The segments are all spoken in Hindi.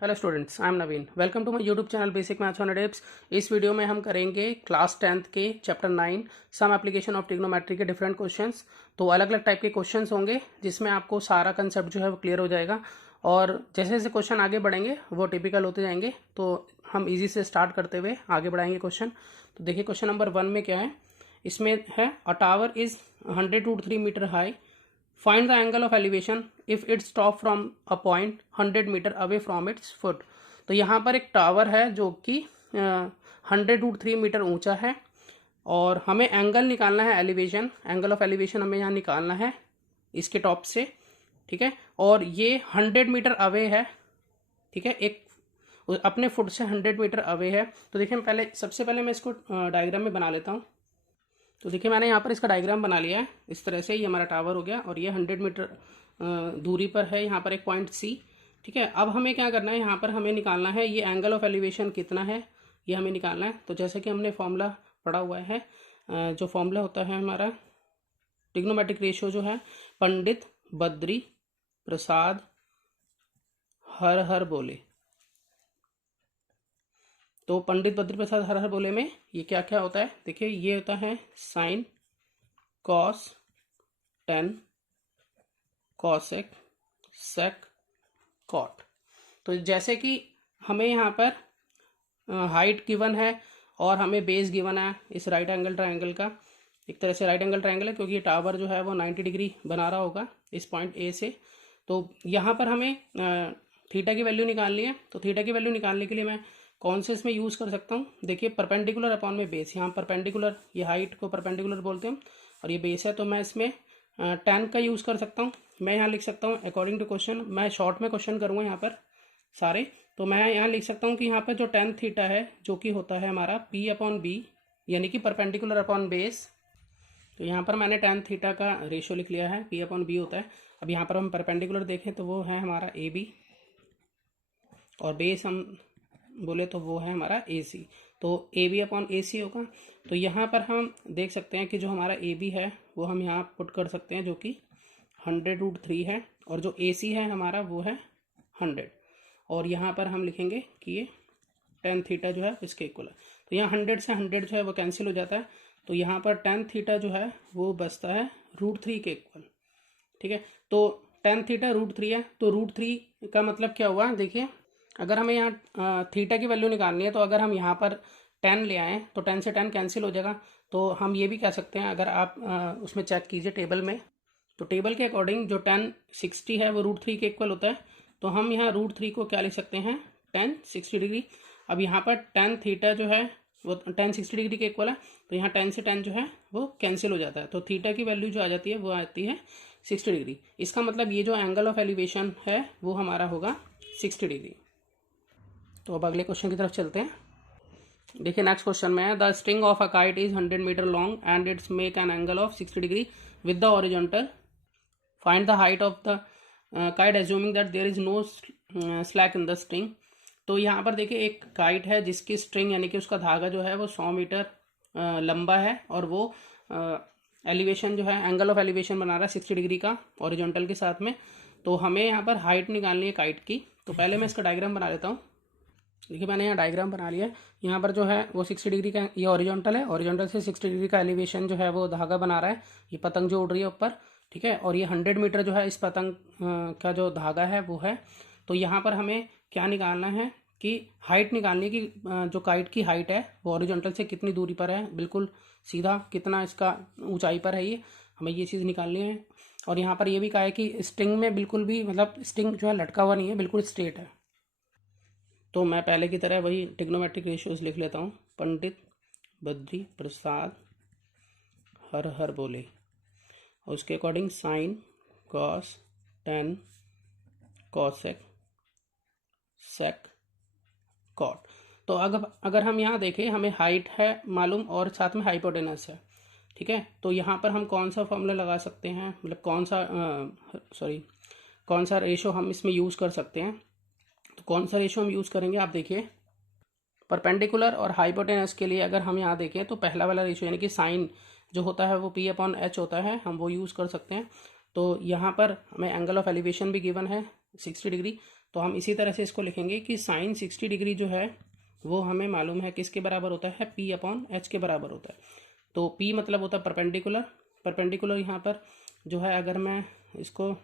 Hello students, I am Naveen. Welcome to my YouTube channel basic maths on tips. इस वीडियो में हम करेंगे क्लास 10th के chapter 9 some application of trigonometry के डिफरेंट क्वेश्चंस। तो अलग अलग टाइप के क्वेश्चंस होंगे जिसमें आपको सारा कंसेप्ट जो है वो क्लियर हो जाएगा और जैसे जैसे क्वेश्चन आगे बढ़ेंगे वो टिपिकल होते जाएंगे। तो हम ईजी से स्टार्ट करते हुए आगे बढ़ाएंगे क्वेश्चन। तो देखिए क्वेश्चन नंबर 1 में क्या है। इसमें है a tower is 103 metre high. Find the angle of elevation if it stop from a point 100 metre away from its foot। तो यहाँ पर एक टावर है जो कि 103 मीटर ऊंचा है और हमें एंगल निकालना है, एलिवेशन, एंगल ऑफ एलिवेशन हमें यहाँ निकालना है इसके टॉप से, ठीक है। और ये 100 मीटर अवे है, ठीक है, एक अपने फुट से 100 मीटर अवे है। तो देखिए पहले सबसे पहले मैं इसको डायग्राम में बना लेता हूँ। तो देखिए मैंने यहाँ पर इसका डायग्राम बना लिया है। इस तरह से ये हमारा टावर हो गया और ये 100 मीटर दूरी पर है यहाँ पर एक पॉइंट सी, ठीक है। अब हमें क्या करना है, यहाँ पर हमें निकालना है ये एंगल ऑफ एलिवेशन कितना है, ये हमें निकालना है। तो जैसे कि हमने फॉर्मूला पढ़ा हुआ है, जो फॉर्मूला होता है हमारा ट्रिग्नोमेट्रिक रेशियो जो है, पंडित बद्री प्रसाद हर हर बोले। तो पंडित बद्री प्रसाद हर हर बोले में ये क्या क्या होता है, देखिए ये होता है sign, cos, tan, cosec, sec, cot. तो जैसे कि हमें यहाँ पर हाइट गिवन है और हमें बेस गिवन है इस राइट एंगल ट्रायंगल का। एक तरह से राइट एंगल ट्रायंगल है क्योंकि टावर जो है वो 90 डिग्री बना रहा होगा इस पॉइंट ए से। तो यहाँ पर हमें थीटा की वैल्यू निकालनी है। तो थीटा की वैल्यू निकालने के लिए मैं कौन से इसमें यूज़ कर सकता हूँ, देखिए परपेंडिकुलर अपॉन में बेस। यहाँ परपेंडिकुलर, ये हाइट को परपेंडिकुलर बोलते हैं और ये बेस है, तो मैं इसमें टेन का यूज़ कर सकता हूँ। मैं यहाँ लिख सकता हूँ अकॉर्डिंग टू क्वेश्चन, मैं शॉर्ट में क्वेश्चन करूँगा यहाँ पर सारे। तो मैं यहाँ लिख सकता हूँ कि यहाँ पर जो टेन थीटा है जो कि होता है हमारा पी अपॉन बी, यानी कि परपेंडिकुलर अपॉन बेस। तो यहाँ पर मैंने टेन थीटा का रेशियो लिख लिया है, पी अपॉन बी होता है। अब यहाँ पर हम परपेंडिकुलर देखें तो वो है हमारा ए बी और बेस हम बोले तो वो है हमारा ए सी। तो ए बी अपॉन ए सी होगा। तो यहाँ पर हम देख सकते हैं कि जो हमारा ए बी है वो हम यहाँ पुट कर सकते हैं जो कि 100√3 है और जो ए सी है हमारा वो है 100। और यहाँ पर हम लिखेंगे कि ये टेन थीटा जो है इसके इक्वल है। तो यहाँ 100 से 100 जो है वो कैंसिल हो जाता है। तो यहाँ पर टेन थीटा जो है वो बचता है √3 के इक्वल, ठीक है। तो टेन थीटा √3 है। तो √3 का मतलब क्या हुआ, देखिए अगर हमें यहाँ थीटा की वैल्यू निकालनी है तो अगर हम यहाँ पर 10 ले आएँ तो 10 से 10 कैंसिल हो जाएगा। तो हम ये भी कह सकते हैं, अगर आप उसमें चेक कीजिए टेबल में, तो टेबल के अकॉर्डिंग जो 1060 है वो √3 के इक्वल होता है। तो हम यहाँ √3 को क्या लिख सकते हैं, 1060 डिग्री। अब यहाँ पर टेन थीटा जो है वो 1060 डिग्री के इक्वल है। तो यहाँ 10 से 10 जो है वो कैंसिल हो जाता है। तो थीटा की वैल्यू जो आ जाती है वो आती है 60 डिग्री। इसका मतलब ये जो एंगल ऑफ एलिवेशन है वो हमारा होगा 60 डिग्री। तो अब अगले क्वेश्चन की तरफ चलते हैं। देखिए नेक्स्ट क्वेश्चन में है the string of a kite is 100 metre long and its make an angle of 60 degree with the horizontal. Find the height of the kite assuming that there is no slack in the string. तो यहाँ पर देखिए एक काइट है जिसकी स्ट्रिंग यानी कि उसका धागा जो है वो 100 मीटर लंबा है और वो एलिवेशन जो है, एंगल ऑफ एलिवेशन बना रहा है 60 डिग्री का हॉरिजॉन्टल के साथ में। तो हमें यहाँ पर हाइट निकालनी है काइट की। तो पहले मैं इसका डायग्राम बना लेता हूँ। देखिए मैंने यहाँ डायग्राम बना लिया है। यहाँ पर जो है वो 60 डिग्री का ये हॉरिजॉन्टल है, हॉरिजॉन्टल से 60 डिग्री का एलिवेशन जो है वो धागा बना रहा है। ये पतंग जो उड़ रही है ऊपर, ठीक है। और ये 100 मीटर जो है इस पतंग का जो धागा है वो है। तो यहाँ पर हमें क्या निकालना है कि हाइट निकालनी है कि जो काइट की हाइट है वो हॉरिजॉन्टल से कितनी दूरी पर है, बिल्कुल सीधा कितना इसका ऊंचाई पर है, ये हमें ये चीज़ निकालनी है। और यहाँ पर ये भी कहा है कि स्ट्रिंग में बिल्कुल भी, मतलब स्ट्रिंग जो है लटका हुआ नहीं है, बिल्कुल स्ट्रेट है। तो मैं पहले की तरह वही ट्रिग्नोमेट्रिक रेशियोज लिख लेता हूँ। पंडित बद्री प्रसाद हर हर बोले और उसके according sine, cos, tan, cosec, sec, cot. तो अगर हम यहाँ देखें, हमें हाइट है मालूम और साथ में हाइपोटेनस है, ठीक है। तो यहाँ पर हम कौन सा फॉर्मूला लगा सकते हैं, मतलब कौन सा रेशो हम इसमें यूज़ कर सकते हैं। तो कौन सा रेशो हम यूज़ करेंगे, आप देखिए परपेंडिकुलर और हाइपोटेनस के लिए अगर हम यहाँ देखें तो पहला वाला रेशो यानी कि साइन जो होता है वो P/H होता है, हम वो यूज़ कर सकते हैं। तो यहाँ पर हमें एंगल ऑफ एलिवेशन भी गिवन है 60 डिग्री। तो हम इसी तरह से इसको लिखेंगे कि साइन 60 डिग्री जो है वो हमें मालूम है किसके बराबर होता है, P अपॉन H के बराबर होता है। तो P मतलब होता है परपेंडिकुलर, परपेंडिकुलर यहाँ पर जो है अगर मैं इसको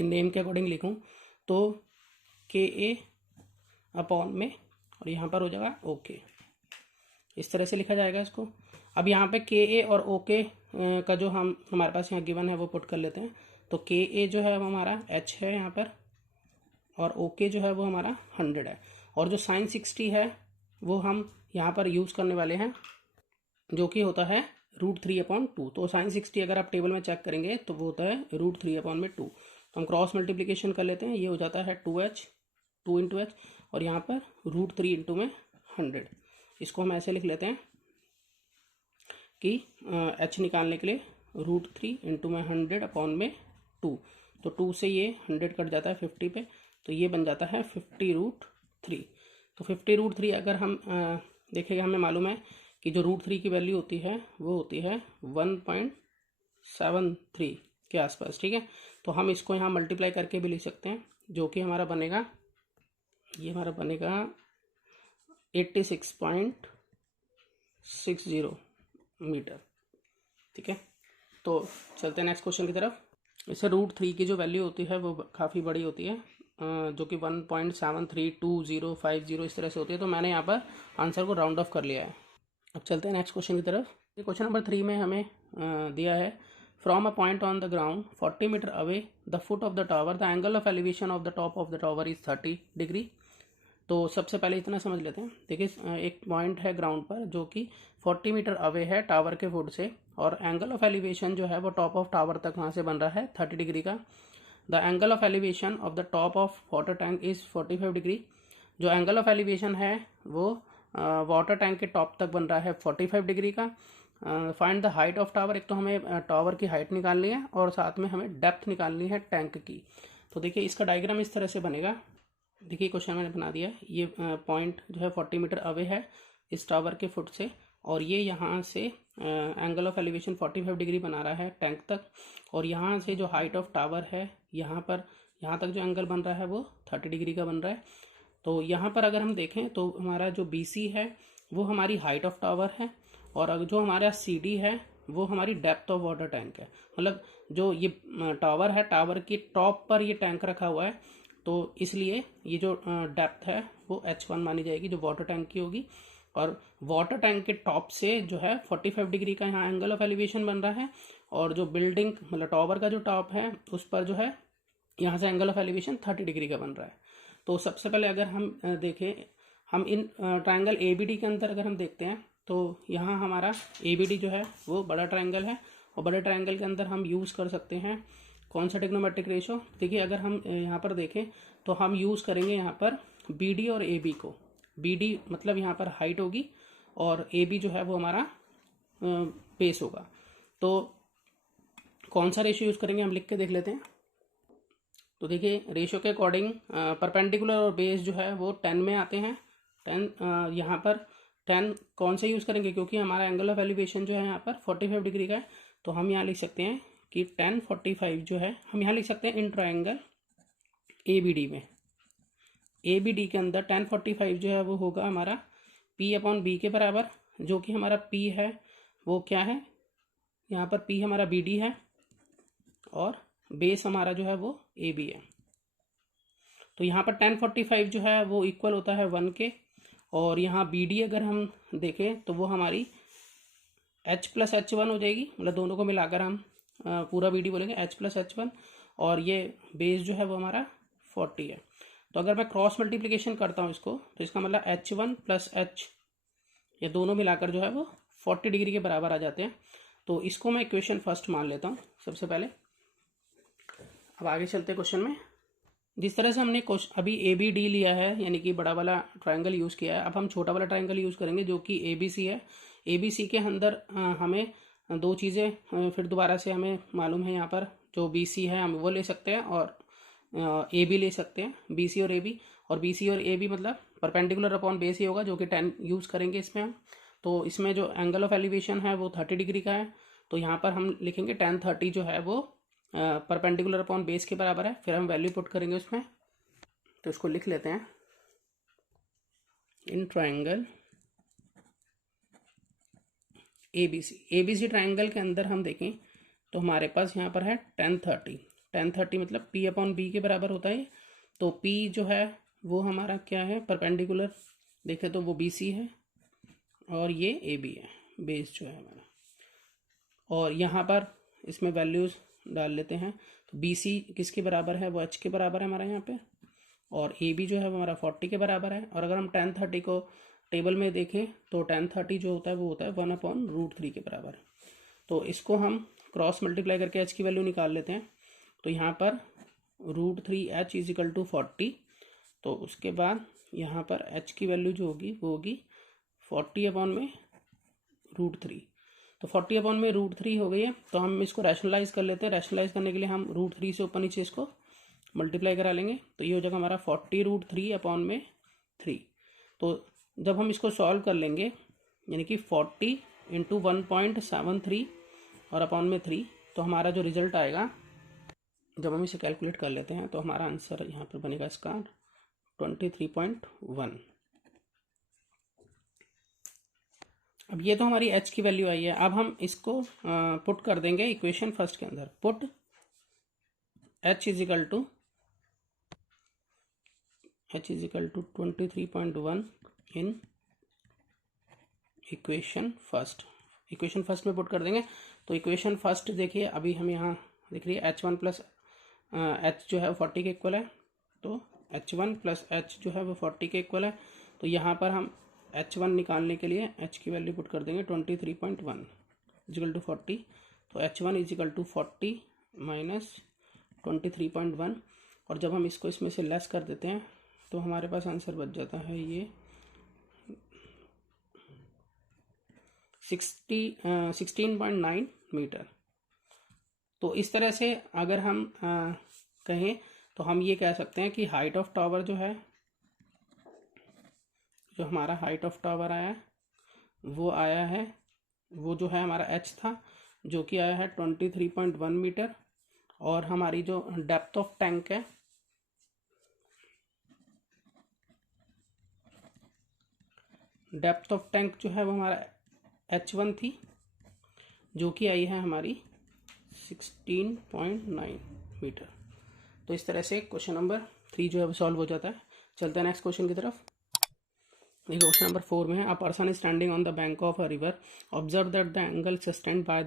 नेम के अकॉर्डिंग लिखूँ तो KA अपॉन में और यहाँ पर हो जाएगा OK, इस तरह से लिखा जाएगा इसको। अब यहाँ पे KA और OK का जो हमारे पास यहाँ गिवन है वो पुट कर लेते हैं। तो KA जो है वो हमारा H है यहाँ पर और OK जो है वो हमारा 100 है, और जो साइन 60 है वो हम यहाँ पर यूज़ करने वाले हैं जो कि होता है √3/2। तो साइन 60 अगर आप टेबल में चेक करेंगे तो वो होता है √3/2। तो हम क्रॉस मल्टीप्लिकेशन कर लेते हैं, ये हो जाता है 2H 2 इंटू H और यहाँ पर √3 इंटू में 100। इसको हम ऐसे लिख लेते हैं कि H निकालने के लिए √3 इंटू में 100 अपॉन में 2। तो 2 से ये 100 कट जाता है 50 पे, तो ये बन जाता है 50√3। तो 50√3 अगर हम देखेंगे, हमें मालूम है कि जो √3 की वैल्यू होती है वो होती है 1.73 के आसपास, ठीक है। तो हम इसको यहाँ मल्टीप्लाई करके भी लिख सकते हैं, जो कि हमारा बनेगा, ये हमारा बनेगा 86.60 मीटर, ठीक है। तो चलते हैं नेक्स्ट क्वेश्चन की तरफ। इसे √3 की जो वैल्यू होती है वो काफ़ी बड़ी होती है, जो कि 1.732050 इस तरह से होती है। तो मैंने यहाँ पर आंसर को राउंड ऑफ कर लिया है। अब चलते हैं नेक्स्ट क्वेश्चन की तरफ। क्वेश्चन नंबर 3 में हमें दिया है from a point on the ground 40 metre away the foot of the tower the angle of elevation of the top of the tower is 30 degree. तो सबसे पहले इतना समझ लेते हैं। देखिए एक पॉइंट है ग्राउंड पर जो कि 40 मीटर अवे है टावर के फुट से, और एंगल ऑफ एलिवेशन जो है वो टॉप ऑफ टावर तक वहाँ से बन रहा है 30 डिग्री का। The angle of elevation of the top of water tank is 45 degree. जो एंगल ऑफ एलिवेशन है वो वाटर टैंक के टॉप तक बन रहा है 45 डिग्री का। Find the height of tower, एक तो हमें टावर की हाइट निकालनी है और साथ में हमें डेप्थ निकालनी है टैंक की। तो देखिए इसका डायग्राम इस तरह से बनेगा। देखिए क्वेश्चन मैंने बना दिया, ये पॉइंट जो है 40 मीटर अवे है इस टावर के फुट से, और ये यहाँ से एंगल ऑफ एलिवेशन 45 डिग्री बना रहा है टैंक तक, और यहाँ से जो हाइट ऑफ टावर है यहाँ तक जो एंगल बन रहा है वो 30 डिग्री का बन रहा है। तो यहाँ पर अगर हम देखें तो हमारा जो BC है वो हमारी हाइट ऑफ टावर है, और अगर जो हमारा CD है वो हमारी डेप्थ ऑफ वाटर टैंक है। मतलब जो ये टावर है, टावर की टॉप पर ये टैंक रखा हुआ है, तो इसलिए ये जो डेप्थ है वो H1 मानी जाएगी जो वाटर टैंक की होगी। और वाटर टैंक के टॉप से जो है 45 डिग्री का यहाँ एंगल ऑफ एलिवेशन बन रहा है, और जो बिल्डिंग मतलब टावर का जो टॉप है उस पर जो है यहाँ से एंगल ऑफ एलिवेशन 30 डिग्री का बन रहा है। तो सबसे पहले अगर हम देखें, हम इन ट्रायंगल ABD के अंदर अगर हम देखते हैं तो यहाँ हमारा ABD जो है वो बड़ा ट्रायंगल है, और बड़े ट्रायंगल के अंदर हम यूज़ कर सकते हैं कौन सा ट्रिग्नोमेट्रिक रेशो। देखिए अगर हम यहाँ पर देखें तो हम यूज़ करेंगे यहाँ पर BD और AB को। BD मतलब यहाँ पर हाइट होगी और AB जो है वो हमारा बेस होगा। तो कौन सा रेशो यूज़ करेंगे हम लिख के देख लेते हैं। तो देखिए रेशो के अकॉर्डिंग परपेंडिकुलर और बेस जो है वो 10 में आते हैं। 10 यहाँ पर 10 कौन से यूज़ करेंगे, क्योंकि हमारा एंगल ऑफ एलिवेशन जो है यहाँ पर 45 डिग्री का है, तो हम यहाँ लिख सकते हैं कि 10 45 जो है हम यहाँ लिख सकते हैं इन ट्रायंगल ABD में। ABD के अंदर 10 45 जो है वो होगा हमारा P/B के बराबर, जो कि हमारा P है वो क्या है, यहाँ पर P हमारा BD है और बेस हमारा जो है वो AB है। तो यहाँ पर 10 45 जो है वो इक्वल होता है 1 के, और यहाँ BD अगर हम देखें तो वो हमारी H+H1 हो जाएगी। मतलब दोनों को मिलाकर हम पूरा BD बोलेंगे H+H1, और ये बेस जो है वो हमारा 40 है। तो अगर मैं क्रॉस मल्टीप्लिकेशन करता हूँ इसको, तो इसका मतलब H1 + H ये दोनों मिलाकर जो है वो 40 डिग्री के बराबर आ जाते हैं। तो इसको मैं इक्वेशन फर्स्ट मान लेता हूँ सबसे पहले। अब आगे चलते हैं क्वेश्चन में। जिस तरह से हमने अभी ABD लिया है, यानी कि बड़ा वाला ट्रायंगल यूज़ किया है, अब हम छोटा वाला ट्रायंगल यूज़ करेंगे जो कि ABC है। ABC के अंदर हमें दो चीज़ें फिर दोबारा से हमें मालूम है, यहाँ पर जो BC है हम वो ले सकते हैं और AB ले सकते हैं। BC और AB, और BC और AB मतलब परपेंडिकुलर अपॉन बेस ही होगा, जो कि 10 यूज़ करेंगे इसमें हम। तो इसमें जो एंगल ऑफ एलिवेशन है वो 30 डिग्री का है, तो यहाँ पर हम लिखेंगे 10 30 जो है वो परपेंडिकुलर अपॉन बेस के बराबर है। फिर हम वैल्यू पुट करेंगे उसमें, तो इसको लिख लेते हैं, इन ट्राइंगल ABC ट्राइंगल के अंदर हम देखें तो हमारे पास यहाँ पर है 1030 मतलब P/B के बराबर होता है। तो P जो है वो हमारा क्या है, परपेंडिकुलर देखें तो वो BC है और ये AB है, बेस जो है हमारा। और यहाँ पर इसमें वैल्यूज़ डाल लेते हैं। तो BC किसके बराबर है, वो H के बराबर है हमारा यहाँ पे, और AB जो है वो हमारा 40 के बराबर है। और अगर हम 1030 को टेबल में देखें तो 1030 जो होता है वो होता है 1/√3 के बराबर। तो इसको हम क्रॉस मल्टीप्लाई करके H की वैल्यू निकाल लेते हैं। तो यहाँ पर √3H = 40। तो उसके बाद यहाँ पर H की वैल्यू जो होगी वो होगी 40/√3। तो 40/√3 हो गई है। तो हम इसको रैशनलाइज कर लेते हैं। रैशनलाइज करने के लिए हम √3 से ऊपर नीचे इसको मल्टीप्लाई करा लेंगे। तो ये हो जाएगा हमारा 40√3/3। तो जब हम इसको सॉल्व कर लेंगे, यानी कि 40 × 1.73 और अपॉन में 3, तो हमारा जो रिजल्ट आएगा, जब हम इसे कैलकुलेट कर लेते हैं तो हमारा आंसर यहाँ पर बनेगा इसका 23.1। अब ये तो हमारी H की वैल्यू आई है। अब हम इसको पुट कर देंगे इक्वेशन फर्स्ट के अंदर। Put H = 23.1 in equation first में पुट कर देंगे। तो इक्वेशन फर्स्ट देखिए, अभी हम यहाँ देख रही है H1 + H जो है वो 40 के इक्वल है। तो H1 + H जो है वो 40 के इक्वल है। तो यहाँ पर हम H1 निकालने के लिए H की वैल्यू पुट कर देंगे 23.1 = 40। तो H1 = 40 - 23.1। और जब हम इसको इसमें से लेस कर देते हैं तो हमारे पास आंसर बच जाता है ये 16.9 मीटर। तो इस तरह से अगर हम कहें तो हम ये कह सकते हैं कि हाइट ऑफ टावर जो है, जो हमारा हाइट ऑफ टावर आया है वो जो है हमारा H था, जो कि आया है 23.1 मीटर। और हमारी जो डेप्थ ऑफ टैंक है, डेप्थ ऑफ टैंक जो है वो हमारा H1 थी, जो कि आई है हमारी 16.9 मीटर। तो इस तरह से क्वेश्चन नंबर 3 जो है वो सॉल्व हो जाता है। चलते हैं नेक्स्ट क्वेश्चन की तरफ। देखिए क्वेश्चन नंबर 4 में है, a person is standing on the bank of a river, observe that the angle sustained by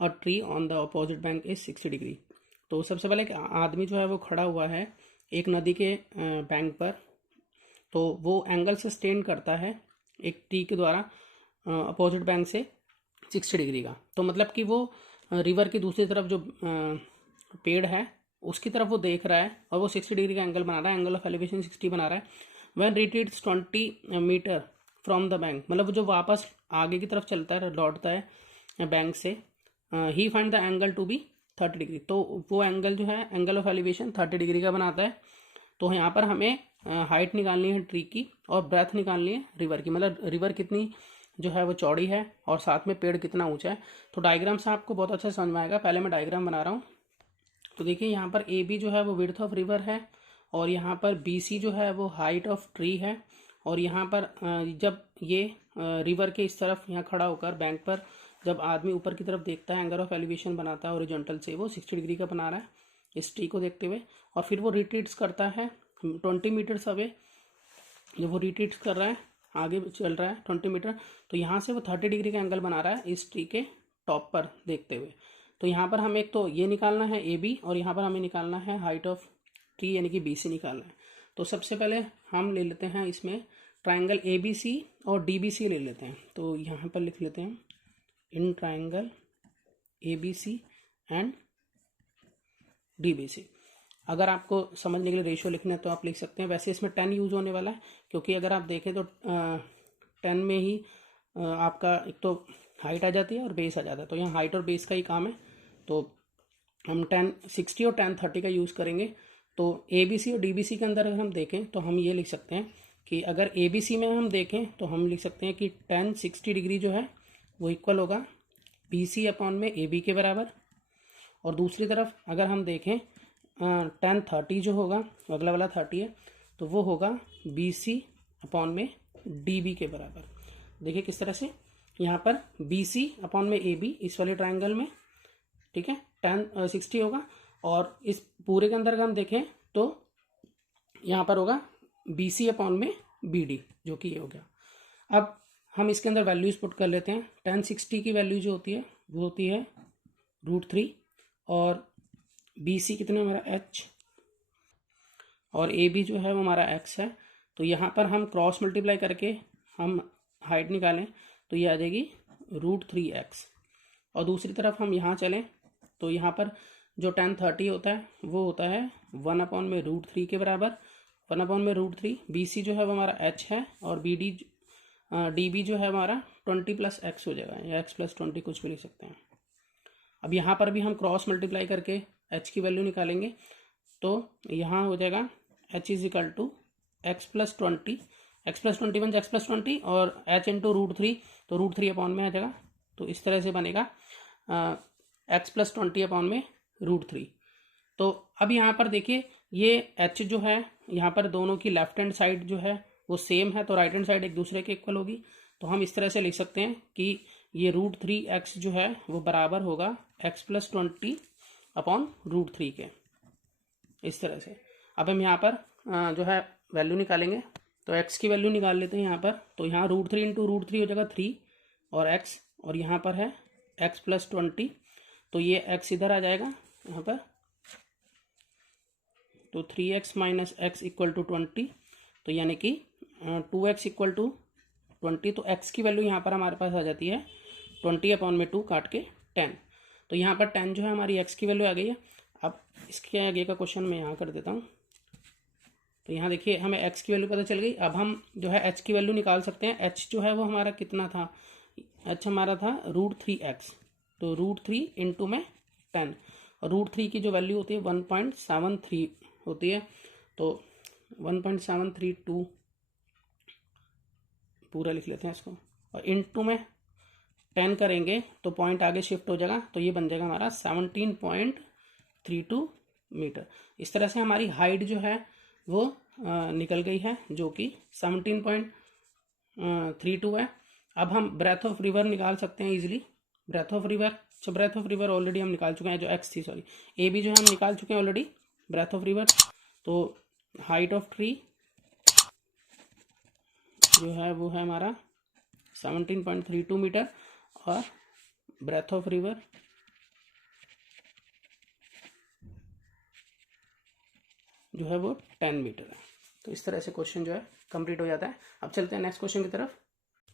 a tree on the opposite bank is 60 degree. तो सबसे पहले एक आदमी जो है वो खड़ा हुआ है एक नदी के बैंक पर। तो वो एंगल सस्टेन करता है एक ट्री के द्वारा अपोजिट बैंक से 60 डिग्री का। तो मतलब कि वो रिवर की दूसरी तरफ जो पेड़ है उसकी तरफ वो देख रहा है और वो 60 डिग्री का एंगल बना रहा है, एंगल ऑफ एलिवेशन 60 बना रहा है। When retreats 20 metre from the bank, मतलब जो वापस आगे की तरफ चलता है, लौटता है बैंक से, ही find the angle to be 30 degree. तो वो एंगल जो है एंगल ऑफ एलिवेशन 30 डिग्री का बनाता है। तो यहाँ पर हमें हाइट निकालनी है ट्री की और ब्रेथ निकालनी है रिवर की, मतलब रिवर कितनी जो है वो चौड़ी है और साथ में पेड़ कितना ऊंचा है। तो डायग्राम से आपको बहुत अच्छा समझ में आएगा। पहले मैं डायग्राम बना रहा हूँ। तो देखिए यहाँ पर AB जो है वो विड्थ ऑफ रिवर है, और यहाँ पर BC जो है वो हाइट ऑफ ट्री है। और यहाँ पर जब ये रिवर के इस तरफ यहाँ खड़ा होकर बैंक पर जब आदमी ऊपर की तरफ देखता है, एंगल ऑफ एलिवेशन बनाता है ओरिजेंटल से, वो 60 डिग्री का बना रहा है इस ट्री को देखते हुए। और फिर वो रिट्रीट्स करता है 20 मीटर्स अवे, जब वो रिट्रीट्स कर रहा है, आगे चल रहा है 20 मीटर, तो यहाँ से वो 30 डिग्री का एंगल बना रहा है इस ट्री के टॉप पर देखते हुए। तो यहाँ पर हमें एक तो ये निकालना है AB, और यहाँ पर हमें निकालना है हाइट ऑफ ट्री यानी कि BC निकालना है। तो सबसे पहले हम ले लेते हैं इसमें ट्राइंगल ABC और DBC ले लेते हैं। तो यहाँ पर लिख लेते हैं in triangle ABC and DBC। अगर आपको समझने के लिए रेशियो लिखना है तो आप लिख सकते हैं। वैसे इसमें 10 यूज़ होने वाला है, क्योंकि अगर आप देखें तो 10 में ही आपका एक तो हाइट आ जाती है और बेस आ जाता है। तो यहाँ हाइट और बेस का ही काम है। तो हम 1060 और 1030 का यूज़ करेंगे। तो ABC और DBC के अंदर अगर हम देखें तो हम ये लिख सकते हैं कि अगर ABC में हम देखें तो हम लिख सकते हैं कि 1060 डिग्री जो है वो इक्वल होगा BC अपॉन में AB के बराबर। और दूसरी तरफ अगर हम देखें 1030 जो होगा, अगला वाला 30 है, तो वो होगा BC अपॉन में DB के बराबर। देखिए किस तरह से, यहाँ पर BC अपॉन में AB इस वाले ट्राइंगल में, ठीक है, tan 60 होगा, और इस पूरे के अंदर हम देखें तो यहाँ पर होगा BC अपॉन में BD, जो कि ये हो गया। अब हम इसके अंदर वैल्यूज पुट कर लेते हैं। tan 60 की वैल्यू जो होती है वो होती है √3, और BC कितना हमारा H, और AB जो है वो हमारा X है। तो यहाँ पर हम क्रॉस मल्टीप्लाई करके हम हाइट निकालें तो ये आ जाएगी √3x, और दूसरी तरफ हम यहाँ चलें तो यहाँ पर जो tan 30 होता है वो होता है 1 अपॉन में √3 के बराबर, 1 अपॉन में √3। BC जो है वो हमारा H है, और DB जो है हमारा 20 + x हो जाएगा, या x + 20 कुछ भी लिख सकते हैं। अब यहाँ पर भी हम क्रॉस मल्टीप्लाई करके h की वैल्यू निकालेंगे, तो यहाँ हो जाएगा h = x + 20, x + 21 x + 20, और h × √3, तो √3 अपॉन में आ जाएगा। तो इस तरह से बनेगा x + 20 अपॉन में √3। तो अब यहाँ पर देखिए ये h जो है, यहाँ पर दोनों की लेफ्ट हैंड साइड जो है वो सेम है, तो राइट हैंड साइड एक दूसरे के इक्वल होगी। तो हम इस तरह से लिख सकते हैं कि ये √3x जो है वो बराबर होगा x + 20 अपॉन √3 के, इस तरह से। अब हम यहाँ पर जो है वैल्यू निकालेंगे, तो x की वैल्यू निकाल लेते हैं यहाँ पर। तो यहाँ √3 × √3 हो जाएगा 3, और x, और यहाँ पर है x + 20, तो ये x इधर आ जाएगा यहाँ पर, तो 3x - x = 20, तो यानी कि 2x = 20। तो x की वैल्यू यहाँ पर हमारे पास आ जाती है 20 अपॉन में 2 काट के 10। तो यहाँ पर 10 जो है हमारी x की वैल्यू आ गई है। अब इसके आगे का क्वेश्चन मैं यहाँ कर देता हूँ। तो यहाँ देखिए हमें x की वैल्यू पता चल गई। अब हम जो है h की वैल्यू निकाल सकते हैं। h जो है वो हमारा कितना था, h हमारा था √3x, तो √3 × में 10, और √3 की जो वैल्यू होती है 1.73 होती है, तो 1.732 पूरा लिख लेते हैं इसको, और इंटू में 10 करेंगे तो पॉइंट आगे शिफ्ट हो जाएगा, तो ये बन जाएगा हमारा 17.32 मीटर। इस तरह से हमारी हाइट जो है वो निकल गई है, जो कि 17.32 है। अब हम ब्रेथ ऑफ रिवर निकाल सकते हैं easily. Breadth of river already हम निकाल चुके हैं, जो x थी, सॉरी AB जो हम निकाल चुके हैं ऑलरेडी, ब्रेथ ऑफ रिवर। तो हाइट ऑफ ट्री जो है वो है हमारा 17.32 मीटर, और ब्रेथ ऑफ रिवर जो है वो 10 मीटर है। तो इस तरह से क्वेश्चन जो है कंप्लीट हो जाता है। अब चलते हैं नेक्स्ट क्वेश्चन की तरफ।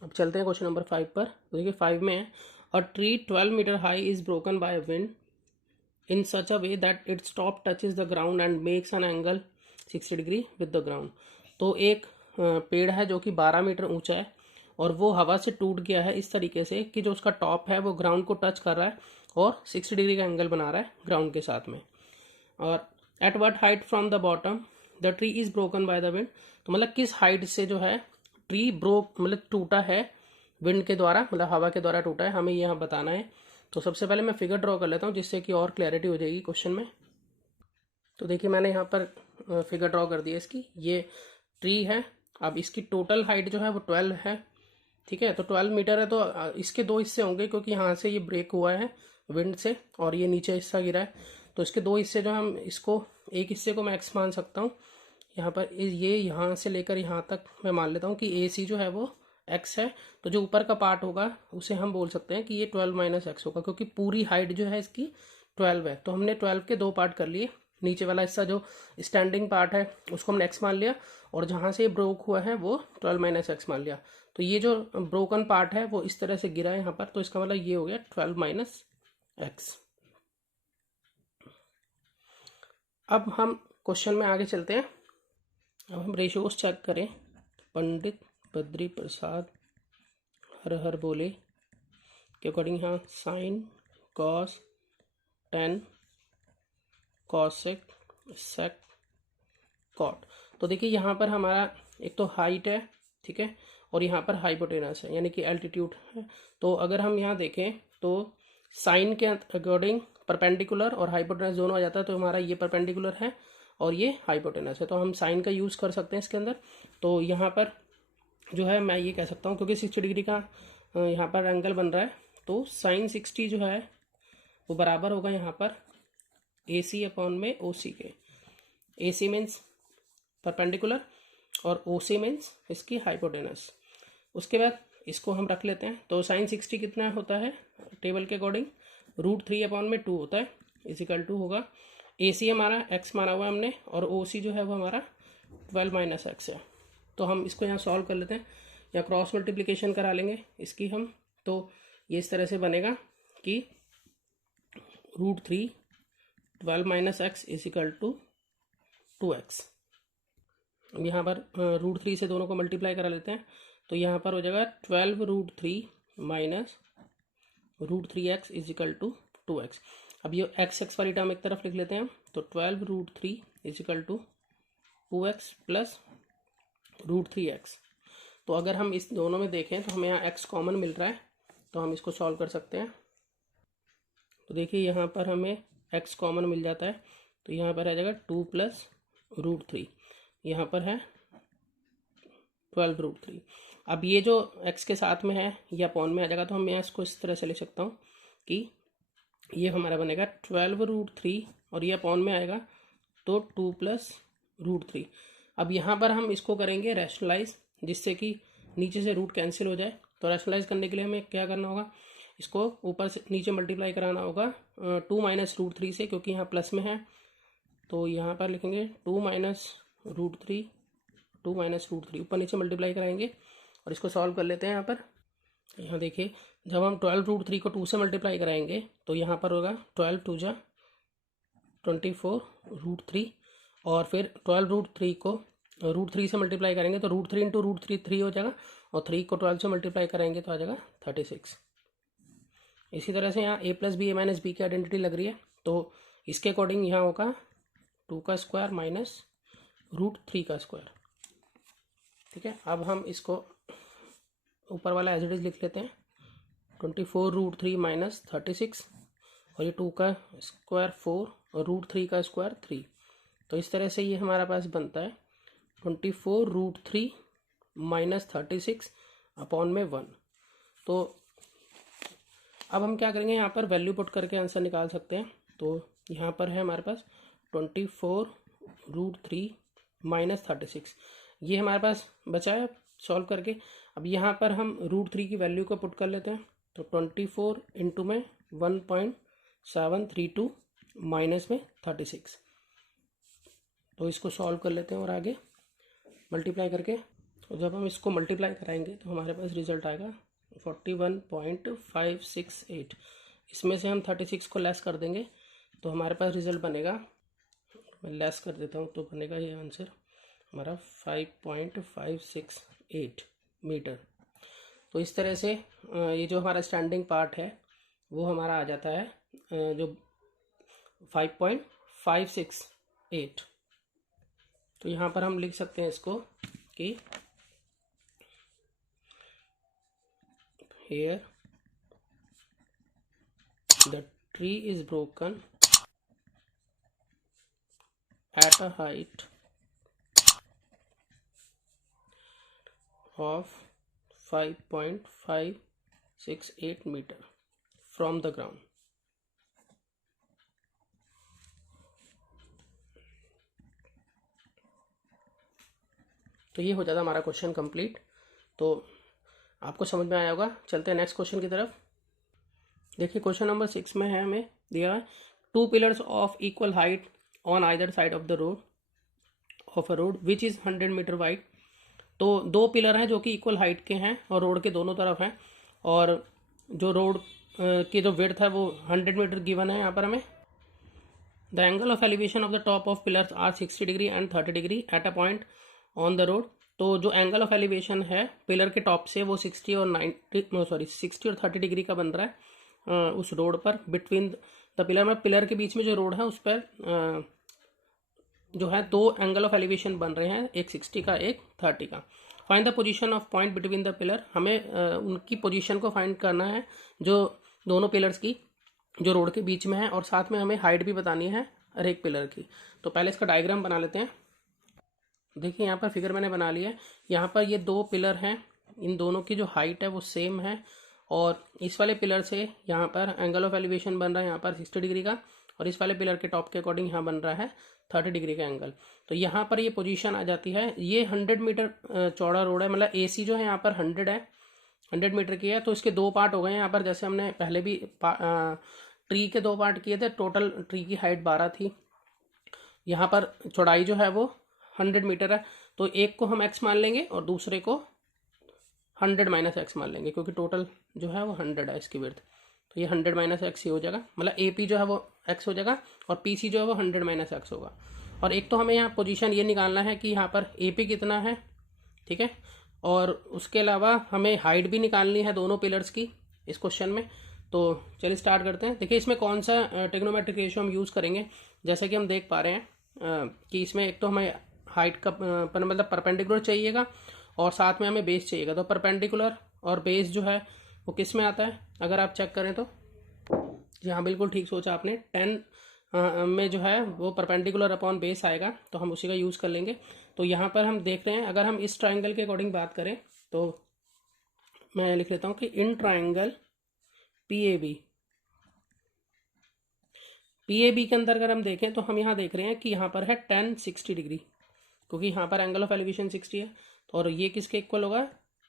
अब चलते हैं क्वेश्चन नंबर 5 पर। तो देखिए 5 में है, a tree 12 metre high is broken by wind in such a way that its top touches the ground and makes an angle 60 degree with the ground। तो एक पेड़ है जो कि 12 मीटर ऊंचा है, और वो हवा से टूट गया है इस तरीके से कि जो उसका टॉप है वो ग्राउंड को टच कर रहा है और 60 डिग्री का एंगल बना रहा है ग्राउंड के साथ में। और at what height from the bottom the tree is broken by the wind. तो मतलब किस हाइट से जो है ट्री ब्रोक मतलब टूटा है विंड के द्वारा, मतलब हवा के द्वारा टूटा है, हमें यहाँ बताना है। तो सबसे पहले मैं फिगर ड्रॉ कर लेता हूँ जिससे कि और क्लैरिटी हो जाएगी क्वेश्चन में। तो देखिए मैंने यहाँ पर फिगर ड्रॉ कर दी है इसकी। ये ट्री है, अब इसकी टोटल हाइट जो है वो 12 है, ठीक है। तो 12 मीटर है, तो इसके दो हिस्से होंगे क्योंकि यहाँ से ये ब्रेक हुआ है विंड से और ये नीचे हिस्सा गिरा है, तो इसके दो हिस्से जो हम इसको एक हिस्से को मैं एक्स मान सकता हूँ। यहाँ पर ये यहाँ से लेकर यहाँ तक मैं मान लेता हूँ कि ए सी जो है वो x है, तो जो ऊपर का पार्ट होगा उसे हम बोल सकते हैं कि ये 12 - x होगा, क्योंकि पूरी हाइट जो है इसकी 12 है। तो हमने 12 के दो पार्ट कर लिए। नीचे वाला हिस्सा जो स्टैंडिंग पार्ट है उसको हमने x मान लिया, और जहाँ से ये ब्रोक हुआ है वो 12 - x मान लिया। तो ये जो ब्रोकन पार्ट है वो इस तरह से गिरा है यहाँ पर, तो इसका मतलब ये हो गया 12 - x। अब हम क्वेश्चन में आगे चलते हैं। अब हम रेशियोज चेक करें। पंडित बद्री प्रसाद हर हर बोले के अकॉर्डिंग यहाँ sine cos tan cosec sec cot. तो देखिए यहाँ पर हमारा एक तो हाइट है, ठीक है, और यहाँ पर हाइपोटेनस है यानी कि एल्टीट्यूड है। तो अगर हम यहाँ देखें तो साइन के अकॉर्डिंग परपेंडिकुलर और हाइपोटेनस दोनों आ जाता है, तो हमारा ये परपेंडिकुलर है और ये हाइपोटेनस है। तो हम साइन का यूज़ कर सकते हैं इसके अंदर। तो यहाँ पर जो है मैं ये कह सकता हूँ, क्योंकि 60 डिग्री का यहाँ पर एंगल बन रहा है, तो साइन 60 जो है वो बराबर होगा यहाँ पर AC अपॉन में OC के। AC मीन्स परपेंडिकुलर और OC मीन्स इसकी हाइपोटेनस। उसके बाद इसको हम रख लेते हैं। तो साइन 60 कितना होता है टेबल के अकॉर्डिंग, √3 अपॉन में 2 होता है, इजिकल टू होगा AC हमारा x माना हुआ है हमने, और OC जो है वो हमारा 12 - x है। तो हम इसको यहाँ सॉल्व कर लेते हैं, या क्रॉस मल्टीप्लिकेशन करा लेंगे इसकी हम। तो ये इस तरह से बनेगा कि √3 12 - x इजिकल टू 2x। अब यहाँ पर √3 से दोनों को मल्टीप्लाई करा लेते हैं। तो यहाँ पर हो जाएगा 12 √3 - √3x इजिकल टू 2x। अब ये x वाली टर्म एक तरफ लिख लेते हैं हम। तो 12 √3 is equal to 2x plus √3x। तो अगर हम इस दोनों में देखें तो हमें यहाँ x कॉमन मिल रहा है, तो हम इसको सॉल्व कर सकते हैं। तो देखिए यहाँ पर हमें x कॉमन मिल जाता है, तो यहाँ पर आ जाएगा 2 प्लस √3, यहाँ पर है 12 √3। अब ये जो x के साथ में है ये अपॉन में आ जाएगा, तो हम यहाँ इसको इस तरह से लिख सकता हूँ कि ये हमारा बनेगा 12 √3 और ये अपॉन में आएगा तो 2 प्लस √3। अब यहाँ पर हम इसको करेंगे रैशनलाइज, जिससे कि नीचे से रूट कैंसिल हो जाए। तो रैशनलाइज करने के लिए हमें क्या करना होगा, इसको ऊपर से नीचे मल्टीप्लाई कराना होगा 2 - √3 से, क्योंकि यहाँ प्लस में है। तो यहाँ पर लिखेंगे 2 - √3, 2 - √3, ऊपर नीचे मल्टीप्लाई कराएंगे और इसको सॉल्व कर लेते हैं। यहाँ पर यहाँ देखिए, जब हम 12 √3 को 2 से मल्टीप्लाई कराएंगे तो यहाँ पर होगा 12 2 जा 24 √3, और फिर 12 √3 को √3 से मल्टीप्लाई करेंगे तो √3 × √3 3 हो जाएगा, और 3 को 12 से मल्टीप्लाई कराएंगे तो आ जाएगा 36। इसी तरह से यहाँ a + b a - b की आइडेंटिटी लग रही है, तो इसके अकॉर्डिंग यहाँ होगा 2 का स्क्वायर माइनस √3 का स्क्वायर। ठीक है, अब हम इसको ऊपर वाला एज इट इज लिख लेते हैं, 24 √3 माइनस 36, और ये 2 का स्क्वायर 4 और √3 का स्क्वायर 3। तो इस तरह से ये हमारा पास बनता है 24 √3 माइनस 36 अपॉन में 1। तो अब हम क्या करेंगे, यहाँ पर वैल्यू पुट करके आंसर निकाल सकते हैं। तो यहाँ पर है हमारे पास 24 √3 माइनस 36, ये हमारे पास बचा है सॉल्व करके। अब यहाँ पर हम √3 की वैल्यू को पुट कर लेते हैं। तो 24 इंटू में 1.732 माइनस में 36, तो इसको सॉल्व कर लेते हैं और आगे मल्टीप्लाई करके। और जब हम इसको मल्टीप्लाई कराएंगे तो हमारे पास रिजल्ट आएगा 41.568। इसमें से हम 36 को लेस कर देंगे तो हमारे पास रिजल्ट बनेगा, मैं लेस कर देता हूँ तो बनेगा ये आंसर हमारा 5.568 मीटर। तो इस तरह से ये जो हमारा स्टैंडिंग पार्ट है वो हमारा आ जाता है जो 5.568। तो यहाँ पर हम लिख सकते हैं इसको कि here the tree is broken at a height of 5.568 meter from the ground. तो ये हो जाता हमारा क्वेश्चन कंप्लीट। तो आपको समझ में आया होगा। चलते हैं नेक्स्ट क्वेश्चन की तरफ। देखिए क्वेश्चन नंबर 6 में है, हमें दिया है 2 pillars of equal height on either side of the road of a road which is 100 metre wide. तो 2 पिलर हैं जो कि इक्वल हाइट के हैं और रोड के दोनों तरफ हैं, और जो रोड की जो विड्थ है वो 100 मीटर गिवन है यहाँ पर हमें। The angle of elevation of the top of pillars are 60 degree and 30 degree at a point on the road. तो जो एंगल ऑफ एलिवेशन है पिलर के टॉप से वो 60 और 30 डिग्री का बन रहा है उस रोड पर बिटवीन द पिलर में। पिलर के बीच में जो रोड है उस पर जो है 2 एंगल ऑफ एलिवेशन बन रहे हैं, एक 60 का एक 30 का। Find the position of point between the pillar. हमें उनकी पोजीशन को फाइंड करना है जो दोनों पिलर्स की जो रोड के बीच में है, और साथ में हमें हाइट भी बतानी है हर एक पिलर की। तो पहले इसका डायग्राम बना लेते हैं। देखिए यहाँ पर फिगर मैंने बना लिया है। यहाँ पर ये दो पिलर हैं, इन दोनों की जो हाइट है वो सेम है, और इस वाले पिलर से यहाँ पर एंगल ऑफ एलिवेशन बन रहा है यहाँ पर 60 डिग्री का, और इस वाले पिलर के टॉप के अकॉर्डिंग यहाँ बन रहा है 30 डिग्री का एंगल। तो यहाँ पर ये पोजीशन आ जाती है। ये 100 मीटर चौड़ा रोड है, मतलब AC जो है यहाँ पर 100 है, 100 मीटर की है। तो इसके दो पार्ट हो गए यहाँ पर, जैसे हमने पहले भी ट्री के दो पार्ट किए थे। टोटल ट्री की हाइट 12 थी। यहाँ पर चौड़ाई जो है वो 100 मीटर है। तो एक को हम x मान लेंगे और दूसरे को 100 माइनस एक्स मान लेंगे, क्योंकि टोटल जो है वो 100 है इसकी विड्थ। तो ये 100 माइनस एक्स ही हो जाएगा, मतलब AP जो है वो x हो जाएगा और PC जो है वो 100 माइनस एक्स होगा। और एक तो हमें यहाँ पोजीशन ये निकालना है कि यहाँ पर AP कितना है, ठीक है। और उसके अलावा हमें हाइट भी निकालनी है दोनों पिलर्स की इस क्वेश्चन में। तो चलिए स्टार्ट करते हैं। देखिए इसमें कौन सा ट्रिग्नोमेट्रिक रेशियो हम यूज़ करेंगे। जैसे कि हम देख पा रहे हैं कि इसमें एक तो हमें हाइट का मतलब परपेंडिकुलर चाहिएगा, और साथ में हमें बेस चाहिएगा। तो परपेंडिकुलर और बेस जो है वो किस में आता है, अगर आप चेक करें तो यहाँ बिल्कुल ठीक सोचा आपने, 10 में जो है वो परपेंडिकुलर अपॉन बेस आएगा, तो हम उसी का यूज़ कर लेंगे। तो यहाँ पर हम देख रहे हैं, अगर हम इस ट्राइंगल के अकॉर्डिंग बात करें तो मैं लिख लेता हूँ कि इन ट्राइंगल PAB के अंदर अगर हम देखें तो हम यहाँ देख रहे हैं कि यहाँ पर है 10 60 डिग्री, क्योंकि यहाँ पर एंगल ऑफ एलिवेशन 60 है। और ये किसके इक्वल होगा,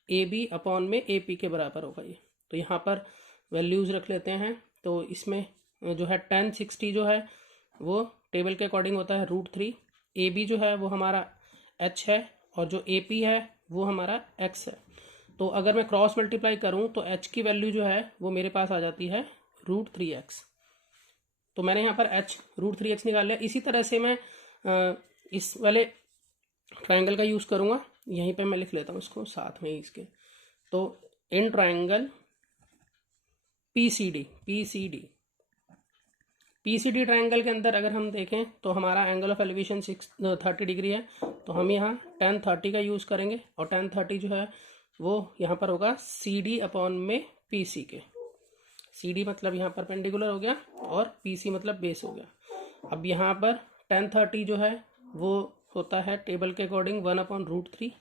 AB अपॉन में AP के बराबर होगा ये। तो यहाँ पर वैल्यूज़ रख लेते हैं। तो इसमें जो है 10 60 जो है वो टेबल के अकॉर्डिंग होता है √3। AB जो है वो हमारा H है, और जो AP है वो हमारा X है। तो अगर मैं क्रॉस मल्टीप्लाई करूँ तो H की वैल्यू जो है वो मेरे पास आ जाती है √3x। तो मैंने यहाँ पर H √3x निकाल लिया। इसी तरह से मैं इस वाले ट्राइंगल का यूज़ करूँगा। यहीं पे मैं लिख लेता हूँ इसको साथ में ही इसके। तो इन ट्राइंगल PCD ट्राइंगल के अंदर अगर हम देखें तो हमारा एंगल ऑफ एलिवेशन 30 डिग्री है। तो हम यहाँ tan 30 का यूज़ करेंगे, और tan 30 जो है वो यहाँ पर होगा CD अपॉन में PC के। CD मतलब यहाँ परपेंडिकुलर हो गया, और PC मतलब बेस हो गया। अब यहाँ पर tan 30 जो है वो होता है टेबल के अकॉर्डिंग 1/√3।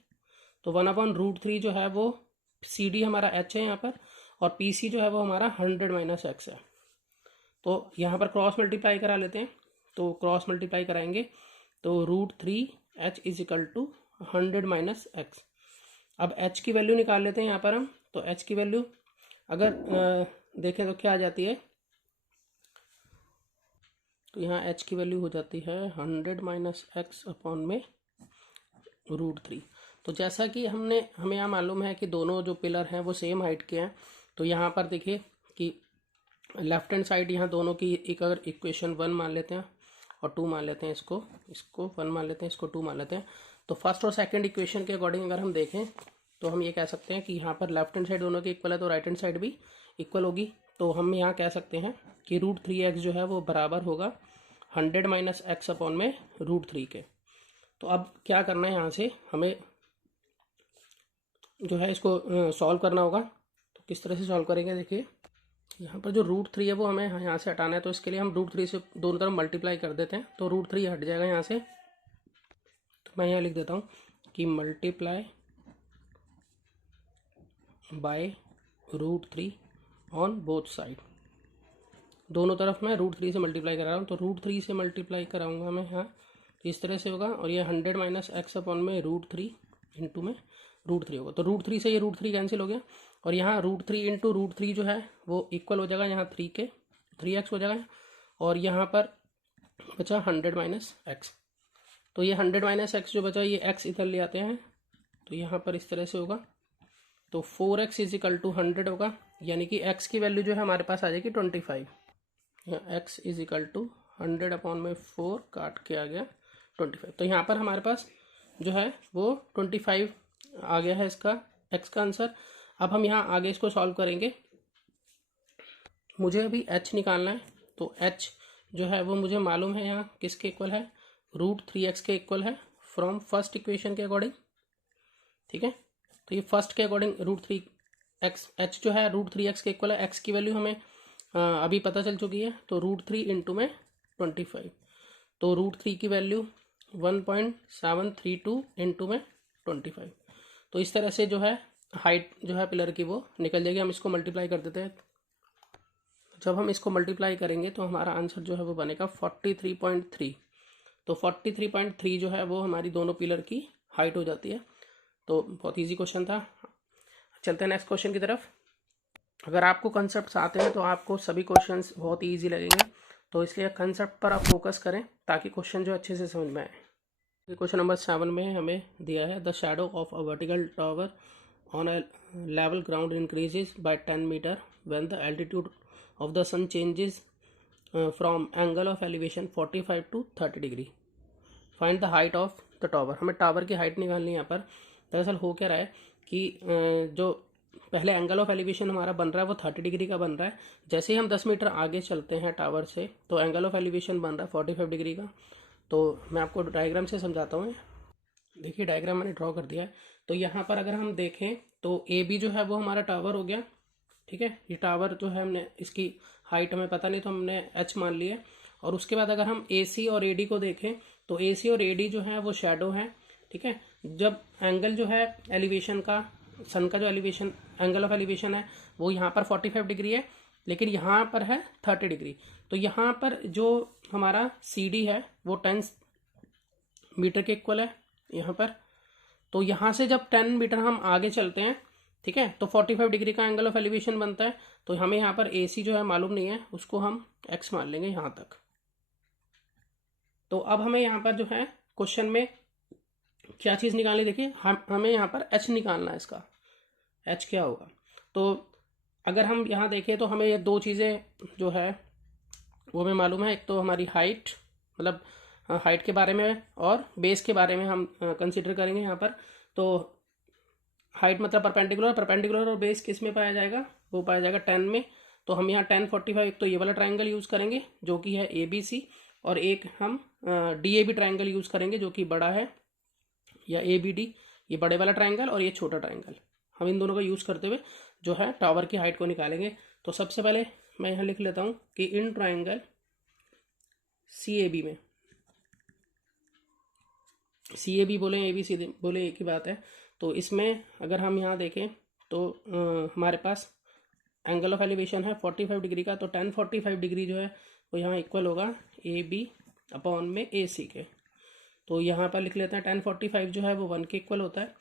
तो 1/√3 जो है वो CD हमारा H है यहाँ पर, और PC जो है वो हमारा 100 माइनस एक्स है। तो यहाँ पर क्रॉस मल्टीप्लाई करा लेते हैं। तो क्रॉस मल्टीप्लाई कराएंगे तो √3h is equal to 100 minus x. अब h की वैल्यू निकाल लेते हैं यहाँ पर हम। तो h की वैल्यू अगर देखें तो क्या आ जाती है, तो यहाँ h की वैल्यू हो जाती है 100 माइनस एक्स अपॉन में √3। तो जैसा कि हमें यहाँ मालूम है कि दोनों जो पिलर हैं वो सेम हाइट के हैं। तो यहाँ पर देखिए कि लेफ्ट हैंड साइड यहाँ दोनों की एक अगर इक्वेशन 1 मान लेते हैं और 2 मान लेते हैं, इसको 1 मान लेते हैं, इसको 2 मान लेते हैं। तो फर्स्ट और सेकंड इक्वेशन के अकॉर्डिंग अगर हम देखें तो हम ये कह सकते हैं कि यहाँ पर लेफ्ट हैंड साइड दोनों की इक्वल है, तो राइट हैंड साइड भी इक्वल होगी। तो हम यहाँ कह सकते हैं कि √3x जो है वो बराबर होगा 100 माइनस एक्स अपॉन में √3 के। तो अब क्या करना है, यहाँ से हमें जो है इसको सॉल्व करना होगा। तो किस तरह से सॉल्व करेंगे, देखिए यहाँ पर जो √3 है वो हमें यहाँ से हटाना है। तो इसके लिए हम √3 से दोनों तरफ मल्टीप्लाई कर देते हैं, तो √3 हट जाएगा यहाँ से। तो मैं यहाँ लिख देता हूँ कि multiply by √3 on both side. दोनों तरफ मैं √3 से मल्टीप्लाई करा रहा हूँ। तो √3 से मल्टीप्लाई कराऊंगा मैं यहाँ, तो इस तरह से होगा। और ये 100 माइनस एक्स अपॉन में √3 इंटू में √3 होगा। तो √3 से ये √3 कैंसिल हो गया, और यहाँ √3 इंटू √3 जो है वो इक्वल हो जाएगा यहाँ 3 के, 3x हो जाएगा। और यहाँ पर बचा 100 माइनस एक्स। तो ये 100 माइनस एक्स जो बचा ये x इधर ले आते हैं, तो यहाँ पर इस तरह से होगा। तो 4x इज इक्वल टू 100 होगा, यानी कि x की वैल्यू जो है हमारे पास आ जाएगी 25। यहाँ x is equal to 100 upon में 4 काट के आ गया 25। तो यहाँ पर हमारे पास जो है वो 25 आ गया है इसका x का आंसर। अब हम यहाँ आगे इसको सॉल्व करेंगे। मुझे अभी h निकालना है। तो h जो है वो मुझे मालूम है यहाँ किसके इक्वल है, √3x के इक्वल है फ्रॉम फर्स्ट इक्वेशन के अकॉर्डिंग, ठीक है। तो ये फर्स्ट के अकॉर्डिंग √3x, h जो है √3x के इक्वल है। x की वैल्यू हमें अभी पता चल चुकी है, तो √3 इंटू में 25। तो √3 की वैल्यू 1.732 इंटू में 25। तो इस तरह से जो है हाइट जो है पिलर की वो निकल जाएगी। हम इसको मल्टीप्लाई कर देते हैं। जब हम इसको मल्टीप्लाई करेंगे तो हमारा आंसर जो है वो बनेगा 43.3। तो 43.3 जो है वो हमारी दोनों पिलर की हाइट हो जाती है। तो बहुत इजी क्वेश्चन था। चलते हैं नेक्स्ट क्वेश्चन की तरफ। अगर आपको कंसेप्ट आते हैं तो आपको सभी क्वेश्चंस बहुत ईजी लगेंगे, तो इसलिए कंसेप्ट पर आप फोकस करें ताकि क्वेश्चन जो अच्छे से समझ में आए। क्वेश्चन नंबर 7 में हमें दिया है the shadow of a vertical tower on a level ground increases by 10 metre when the altitude of the sun changes from angle of elevation 45 to 30 degree. Find the height of the tower. हमें टावर की हाइट निकालनी है। यहाँ पर दरअसल हो क्या रहा है कि जो पहले एंगल ऑफ एलिवेशन हमारा बन रहा है वो 30 डिग्री का बन रहा है। जैसे ही हम 10 मीटर आगे चलते हैं टावर से तो एंगल ऑफ एलिवेशन बन रहा है 45 डिग्री का। तो मैं आपको डायग्राम से समझाता हूँ। देखिए डायग्राम मैंने ड्रॉ कर दिया है। तो यहाँ पर अगर हम देखें तो ए बी जो है वो हमारा टावर हो गया। ठीक है, ये टावर जो है हमने इसकी हाइट हमें पता नहीं तो हमने एच मान लिया। और उसके बाद अगर हम ए सी और ए डी को देखें तो ए सी और ए डी जो है वो शेडो है। ठीक है, जब एंगल जो है एलिवेशन का, सन का जो एलिवेशन एंगल ऑफ एलिवेशन है वो यहाँ पर 45 डिग्री है, लेकिन यहाँ पर है 30 डिग्री। तो यहाँ पर जो हमारा सी डी है वो 10 मीटर के इक्वल है यहाँ पर। तो यहाँ से जब 10 मीटर हम आगे चलते हैं, ठीक है, तो 45 डिग्री का एंगल ऑफ एलिवेशन बनता है। तो हमें यहाँ पर ए सी जो है मालूम नहीं है, उसको हम एक्स मान लेंगे यहाँ तक। तो अब हमें यहाँ पर जो है क्वेश्चन में क्या चीज़ निकालनी, देखिए हमें यहाँ पर एच निकालना है। इसका एच क्या होगा, तो अगर हम यहाँ देखें तो हमें ये दो चीज़ें जो है वो हमें मालूम है। एक तो हमारी हाइट, मतलब हाइट के बारे में, और बेस के बारे में हम कंसिडर करेंगे यहाँ पर। तो हाइट मतलब परपेंडिकुलर और बेस किस में पाया जाएगा, वो पाया जाएगा 10 में। तो हम यहाँ 10 45 एक तो ये वाला ट्राइंगल यूज़ करेंगे जो कि है ए बी सी, और एक हम D A B triangle use करेंगे जो कि बड़ा है, या ए बी डी, ये बड़े वाला ट्राइंगल और ये छोटा ट्राइंगल। हम इन दोनों का यूज़ करते हुए जो है टावर की हाइट को निकालेंगे। तो सबसे पहले मैं यहाँ लिख लेता हूँ कि in triangle C A B में, सी ए बी बोले ए बी सी बोले एक ही बात है। तो इसमें अगर हम यहाँ देखें तो हमारे पास एंगल ऑफ एलिवेशन है 45 डिग्री का। तो 10 45 डिग्री जो है वो यहाँ इक्वल होगा ए बी अपॉन में ए सी के। तो यहाँ पर लिख लेते हैं 10 45 जो है वो 1 के इक्वल होता है,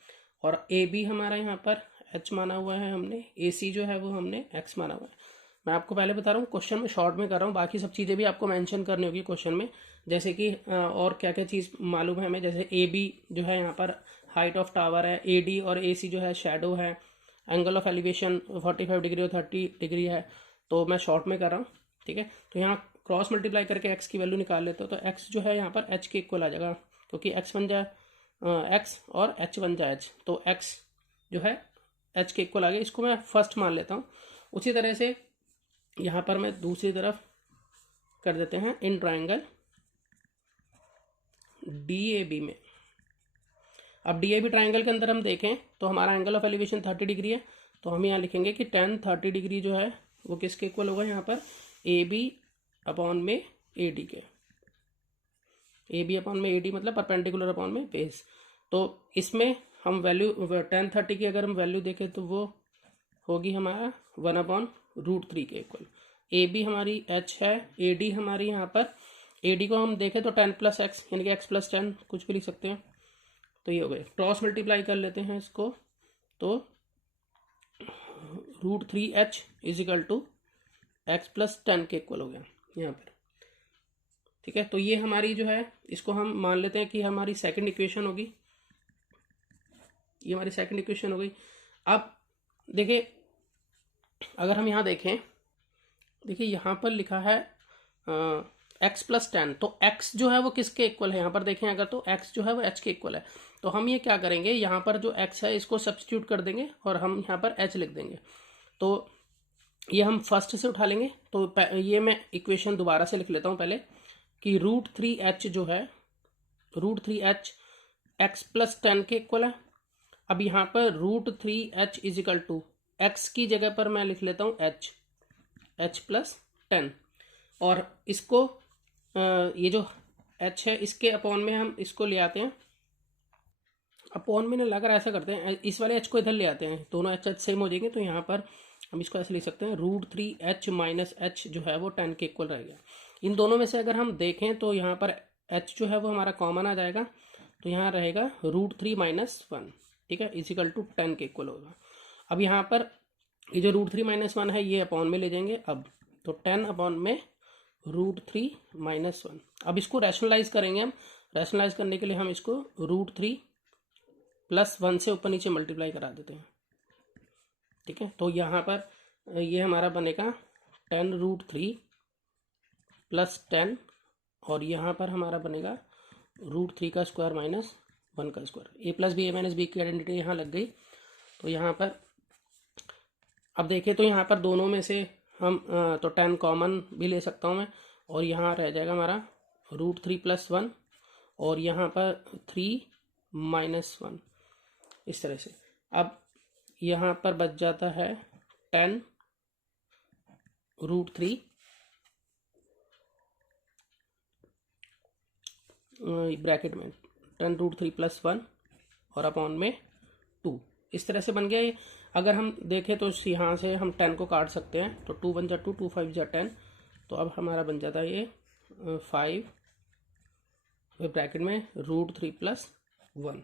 और ए बी हमारा यहाँ पर एच माना हुआ है हमने, ए सी जो है वो हमने एक्स माना हुआ है। मैं आपको पहले बता रहा हूँ, क्वेश्चन में शॉर्ट में कर रहा हूँ, बाकी सब चीज़ें भी आपको मेंशन करनी होगी क्वेश्चन में, जैसे कि और क्या क्या चीज़ मालूम है हमें। जैसे ए बी जो है यहाँ पर हाइट ऑफ टावर है, ए डी और ए सी जो है शेडो है, एंगल ऑफ एलिवेशन 45 डिग्री और 30 डिग्री है। तो मैं शॉर्ट में कर रहा हूँ, ठीक है। तो यहाँ क्रॉस मल्टीप्लाई करके एक्स की वैल्यू निकाल लेते हो तो एक्स जो है यहाँ पर एच के इक्वल आ जाएगा, क्योंकि एक्स बन जाए एक्स और एच बन जाए एच। तो एक्स जो है एच के इक्वल आ गया, इसको मैं फर्स्ट मान लेता हूँ। उसी तरह से यहाँ पर मैं दूसरी तरफ कर देते हैं in triangle D A B में। अब डी ए बी ट्राइंगल के अंदर हम देखें तो हमारा एंगल ऑफ एलिवेशन 30 डिग्री है। तो हम यहाँ लिखेंगे कि 10 30 डिग्री जो है वो किसके इक्वल होगा, यहाँ पर ए बी अपॉन में ए डी के। ए बी अपॉन में ए डी मतलब परपेंडिकुलर अपॉन में बेस। तो इसमें हम वैल्यू 10 30 की अगर हम वैल्यू देखें तो वो होगी हमारा 1/√3 के इक्वल। ए बी हमारी एच है, ए डी हमारी यहाँ पर, ए डी को हम देखें तो 10 + x यानी कि x + 10 कुछ भी लिख सकते हैं। तो ये हो गए, क्रॉस मल्टीप्लाई कर लेते हैं इसको, तो √3h = x + 10 के इक्वल हो गया यहाँ पर, ठीक है। तो ये हमारी जो है इसको हम मान लेते हैं कि हमारी सेकंड इक्वेशन होगी, ये हमारी सेकंड इक्वेशन हो गई। अब देखिए अगर हम यहाँ देखें, देखिए यहाँ पर लिखा है x + 10, तो x जो है वो किसके इक्वल है, यहाँ पर देखें अगर तो x जो है वो h के इक्वल है। तो हम ये क्या करेंगे, यहाँ पर जो x है इसको सब्स्टिट्यूट कर देंगे और हम यहाँ पर h लिख देंगे। तो ये हम फर्स्ट से उठा लेंगे। तो ये मैं इक्वेशन दोबारा से लिख लेता हूँ पहले कि √3h जो है, √3h x + 10 के इक्वल है। अब यहाँ पर √3h = x की जगह पर मैं लिख लेता हूँ h + 10, और इसको ये जो एच है, इसके अपॉन में हम इसको ले आते हैं, अपॉन में ना लाकर ऐसा करते हैं, इस वाले एच को इधर ले आते हैं, दोनों एच एच सेम हो जाएंगे, तो यहाँ पर हम इसको ऐसे लिख सकते हैं √3h माइनस एच जो है वो 10 के इक्वल रहेगा। इन दोनों में से अगर हम देखें तो यहाँ पर h जो है वो हमारा कॉमन आ जाएगा, तो यहाँ रहेगा √3 माइनस 1, ठीक है, इजिकल टू 10 के इक्वल होगा। अब यहाँ पर ये जो √3 माइनस 1 है ये अपॉन में ले जाएंगे अब, तो 10 अपॉन में √3 माइनस 1। अब इसको रैशनलाइज करेंगे हम, रैशनलाइज करने के लिए हम इसको √3 प्लस 1 से ऊपर नीचे मल्टीप्लाई करा देते हैं, ठीक है। तो यहाँ पर ये हमारा बनेगा 10√3 प्लस 10, और यहाँ पर हमारा बनेगा √3 का स्क्वायर माइनस 1 का स्क्वायर। ए प्लस बी ए माइनस बी की आइडेंटिटी यहाँ लग गई। तो यहाँ पर अब देखें तो यहाँ पर दोनों में से हम तो 10 कॉमन भी ले सकता हूँ मैं, और यहाँ रह जाएगा हमारा √3 प्लस 1, और यहाँ पर 3 माइनस 1, इस तरह से। अब यहाँ पर बच जाता है 10√3 ब्रैकेट में 10√3 प्लस 1 और अपॉन में 2, इस तरह से बन गया ये। अगर हम देखें तो यहाँ से हम 10 को काट सकते हैं, तो 2 1 जा 2, 2 5 जा 10, तो अब हमारा बन जाता है ये 5 ब्रैकेट में √3 प्लस 1।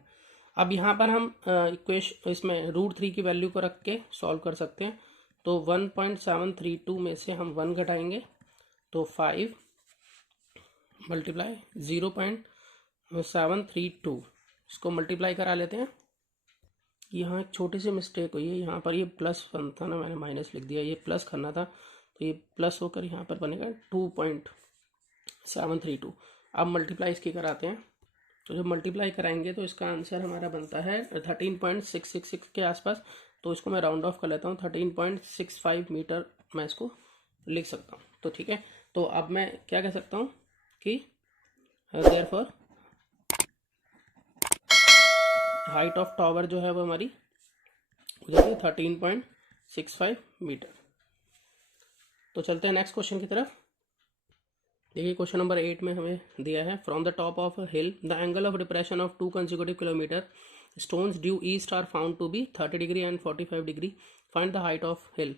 अब यहाँ पर हम इक्वेशन इसमें √3 की वैल्यू को रख के सॉल्व कर सकते हैं, तो 1.732 में से हम 1 घटाएंगे, तो 5 मल्टीप्लाई 0.732, इसको मल्टीप्लाई करा लेते हैं। यहाँ एक छोटी सी मिस्टेक हुई है, यहाँ पर ये प्लस 1 था ना, मैंने माइनस लिख दिया, ये प्लस करना था, तो ये प्लस होकर यहाँ पर बनेगा 2.732। अब मल्टीप्लाई इसकी कराते हैं, तो जब मल्टीप्लाई कराएंगे तो इसका आंसर हमारा बनता है 13.666 के आसपास। तो इसको मैं राउंड ऑफ कर लेता हूँ, 13.65 मीटर मैं इसको लिख सकता हूँ। तो ठीक है, तो अब मैं क्या कह सकता हूँ कि देयरफॉर हाइट ऑफ टावर जो है वो हमारी हो जाती है 13.65 मीटर। तो चलते हैं नेक्स्ट क्वेश्चन की तरफ। देखिए क्वेश्चन नंबर 8 में हमें दिया है, from the top of a hill the angle of depression of 2 consecutive kilometre stones due east are found to be 30 degree and 45 degree, find the height of hill.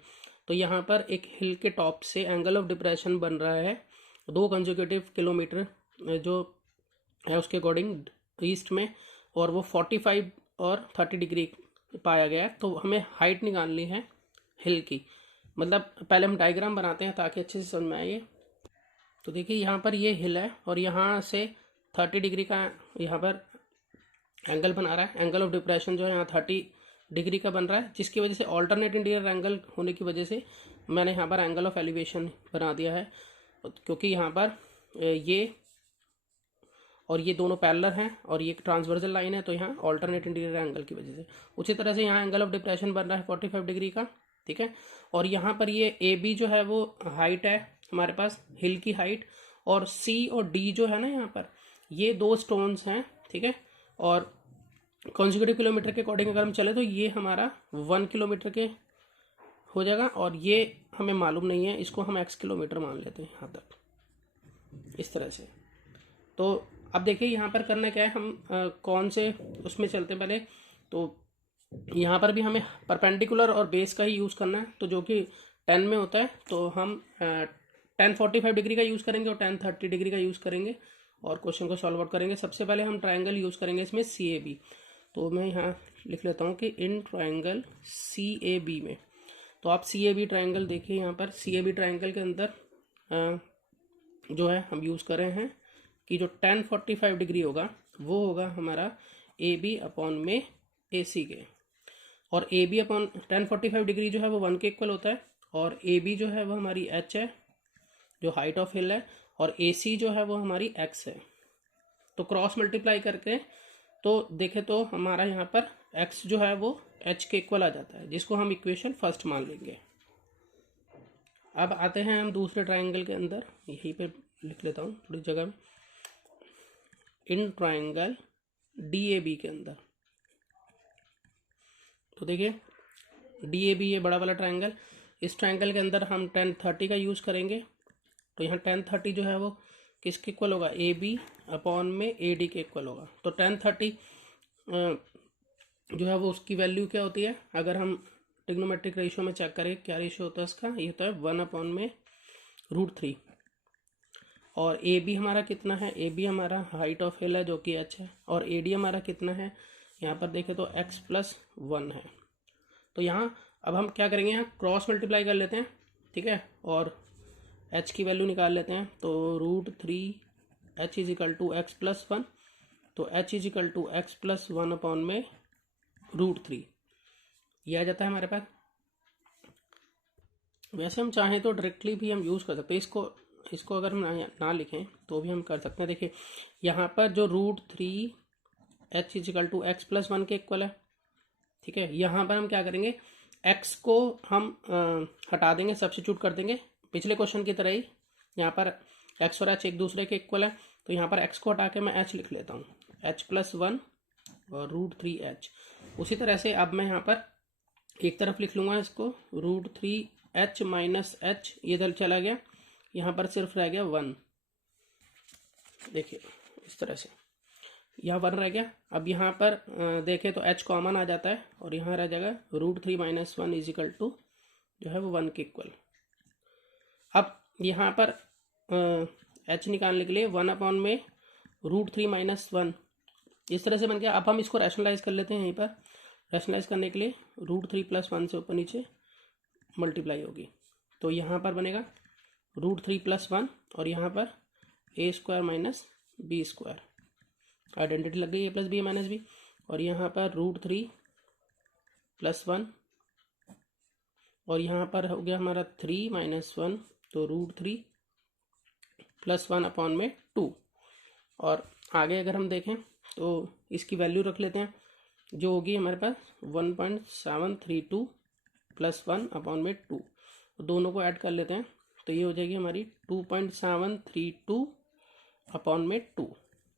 तो यहाँ पर एक हिल के टॉप से एंगल ऑफ डिप्रेशन बन रहा है 2 कंसेक्यूटिव किलोमीटर जो है उसके अकॉर्डिंग ईस्ट में, और वो 45 और 30 डिग्री पाया गया है। तो हमें हाइट निकालनी है हिल की, मतलब पहले हम डायग्राम बनाते हैं ताकि अच्छे से समझ में आए। तो देखिए यहाँ पर ये हिल है और यहाँ से 30 डिग्री का यहाँ पर एंगल बना रहा है, एंगल ऑफ डिप्रेशन जो है यहाँ 30 डिग्री का बन रहा है, जिसकी वजह से ऑल्टरनेट इंटीरियर एंगल होने की वजह से मैंने यहाँ पर एंगल ऑफ एलिवेशन बना दिया है, क्योंकि यहाँ पर ये और ये दोनों पैरेलल हैं और ये ट्रांसवर्सल लाइन है, तो यहाँ ऑल्टरनेट इंटीरियर एंगल की वजह से। उसी तरह से यहाँ एंगल ऑफ डिप्रेशन बन रहा है 45 डिग्री का, ठीक है। और यहाँ पर ये ए बी जो है वो हाइट है हमारे पास हिल की हाइट, और सी और डी जो है ना यहाँ पर ये 2 स्टोन्स हैं, ठीक है। और कॉन्जिक्यूटिव किलोमीटर के अकॉर्डिंग अगर हम चले तो ये हमारा 1 किलोमीटर के हो जाएगा, और ये हमें मालूम नहीं है, इसको हम x किलोमीटर मान लेते हैं यहाँ तक, इस तरह से। तो अब देखिए यहाँ पर करना क्या है, हम कौन से उसमें चलते हैं पहले। तो यहाँ पर भी हमें परपेंडिकुलर और बेस का ही यूज़ करना है, तो जो कि 10 में होता है, तो हम 1045 डिग्री का यूज़ करेंगे और 1030 डिग्री का यूज़ करेंगे और क्वेश्चन को सॉल्व आउट करेंगे। सबसे पहले हम ट्राइंगल यूज़ करेंगे इसमें CAB। तो मैं यहाँ लिख लेता हूँ कि इन ट्राइंगल CAB में, तो आप CAB ट्राइंगल देखिए, यहाँ पर CAB ट्राइंगल के अंदर जो है हम यूज़ कर रहे हैं कि जो 1045 डिग्री होगा वो होगा हमारा AB अपॉन में AC के, और AB अपॉन 1045 डिग्री जो है वो 1 के इक्वल होता है, और AB जो है वो हमारी H है जो हाइट ऑफ हिल है, और AC जो है वो हमारी X है। तो क्रॉस मल्टीप्लाई करके तो देखें तो हमारा यहाँ पर X जो है वो H के इक्वल आ जाता है, जिसको हम इक्वेशन फर्स्ट मान लेंगे। अब आते हैं हम दूसरे ट्राइंगल के अंदर, यहीं पे लिख लेता हूँ थोड़ी जगह में, इन ट्राइंगल DAB के अंदर। तो देखिए DAB ये बड़ा वाला ट्राइंगल, इस ट्राइंगल के अंदर हम 1030 का यूज़ करेंगे। तो यहाँ 1030 जो है वो किसके इक्वल होगा, ए बी अपॉन में ए डी के इक्वल होगा। तो 1030 जो है वो उसकी वैल्यू क्या होती है, अगर हम ट्रिग्नोमेट्रिक रेशियो में चेक करें क्या रेशियो होता है इसका, ये होता है 1 में √3। और ए बी हमारा कितना है, ए बी हमारा हाइट ऑफ हिल है जो कि h है, और ए डी हमारा कितना है, यहाँ पर देखें तो x+1 है। तो यहाँ अब हम क्या करेंगे, यहाँ क्रॉस मल्टीप्लाई कर लेते हैं, ठीक है, और h की वैल्यू निकाल लेते हैं। तो √3h = x+1, तो h = x+1 अपॉन में √3 ये आ जाता है हमारे पास। वैसे हम चाहें तो डायरेक्टली भी हम यूज़ कर सकते हैं इसको अगर हम ना लिखें तो भी हम कर सकते हैं। देखिए यहाँ पर जो √3h = x+1 के इक्वल है, ठीक है। यहाँ पर हम क्या करेंगे, x को हम हटा देंगे, सब्स्टिट्यूट कर देंगे पिछले क्वेश्चन की तरह ही। यहाँ पर x और h एक दूसरे के इक्वल है, तो यहाँ पर x को हटा के मैं h लिख लेता हूँ, h+1 और √3h। उसी तरह से अब मैं यहाँ पर एक तरफ लिख लूँगा इसको, √3h - h ये इधर चला गया, यहाँ पर सिर्फ रह गया 1। देखिए इस तरह से यहाँ 1 रह गया। अब यहाँ पर देखें तो h कॉमन आ जाता है और यहाँ रह जाएगा √3 - 1 = जो है वो 1 के इक्वल। अब यहाँ पर h निकालने के लिए 1 अपॉन में √3 - 1 इस तरह से बन गया। अब हम इसको रैशनलाइज कर लेते हैं। यहीं पर रैशनलाइज करने के लिए √3 + 1 से ऊपर नीचे मल्टीप्लाई होगी, तो यहाँ पर बनेगा √3 + 1 और यहाँ पर a² - b², आइडेंटिटी लग गई, a + b - b। और यहाँ पर √3 + 1 और यहाँ पर हो गया हमारा 3 - 1, तो √3 + 1 अपॉन में 2। और आगे अगर हम देखें तो इसकी वैल्यू रख लेते हैं, जो होगी हमारे पास 1.732 + 1 अपॉन में 2। दोनों को ऐड कर लेते हैं, तो ये हो जाएगी हमारी 2.732 अपॉन में 2।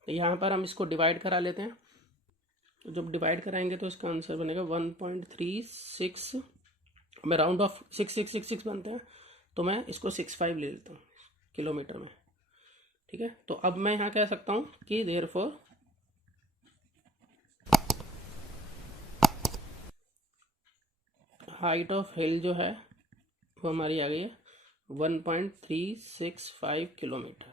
तो यहाँ पर हम इसको डिवाइड करा लेते हैं, तो जब डिवाइड कराएंगे तो इसका आंसर बनेगा 1.36। मैं राउंड ऑफ 6666 बनते हैं, तो मैं इसको 65 ले लेता हूँ किलोमीटर में, ठीक है। तो अब मैं यहाँ कह सकता हूँ कि देयरफॉर हाइट ऑफ हिल जो है वो हमारी आ गई है 1.365 किलोमीटर।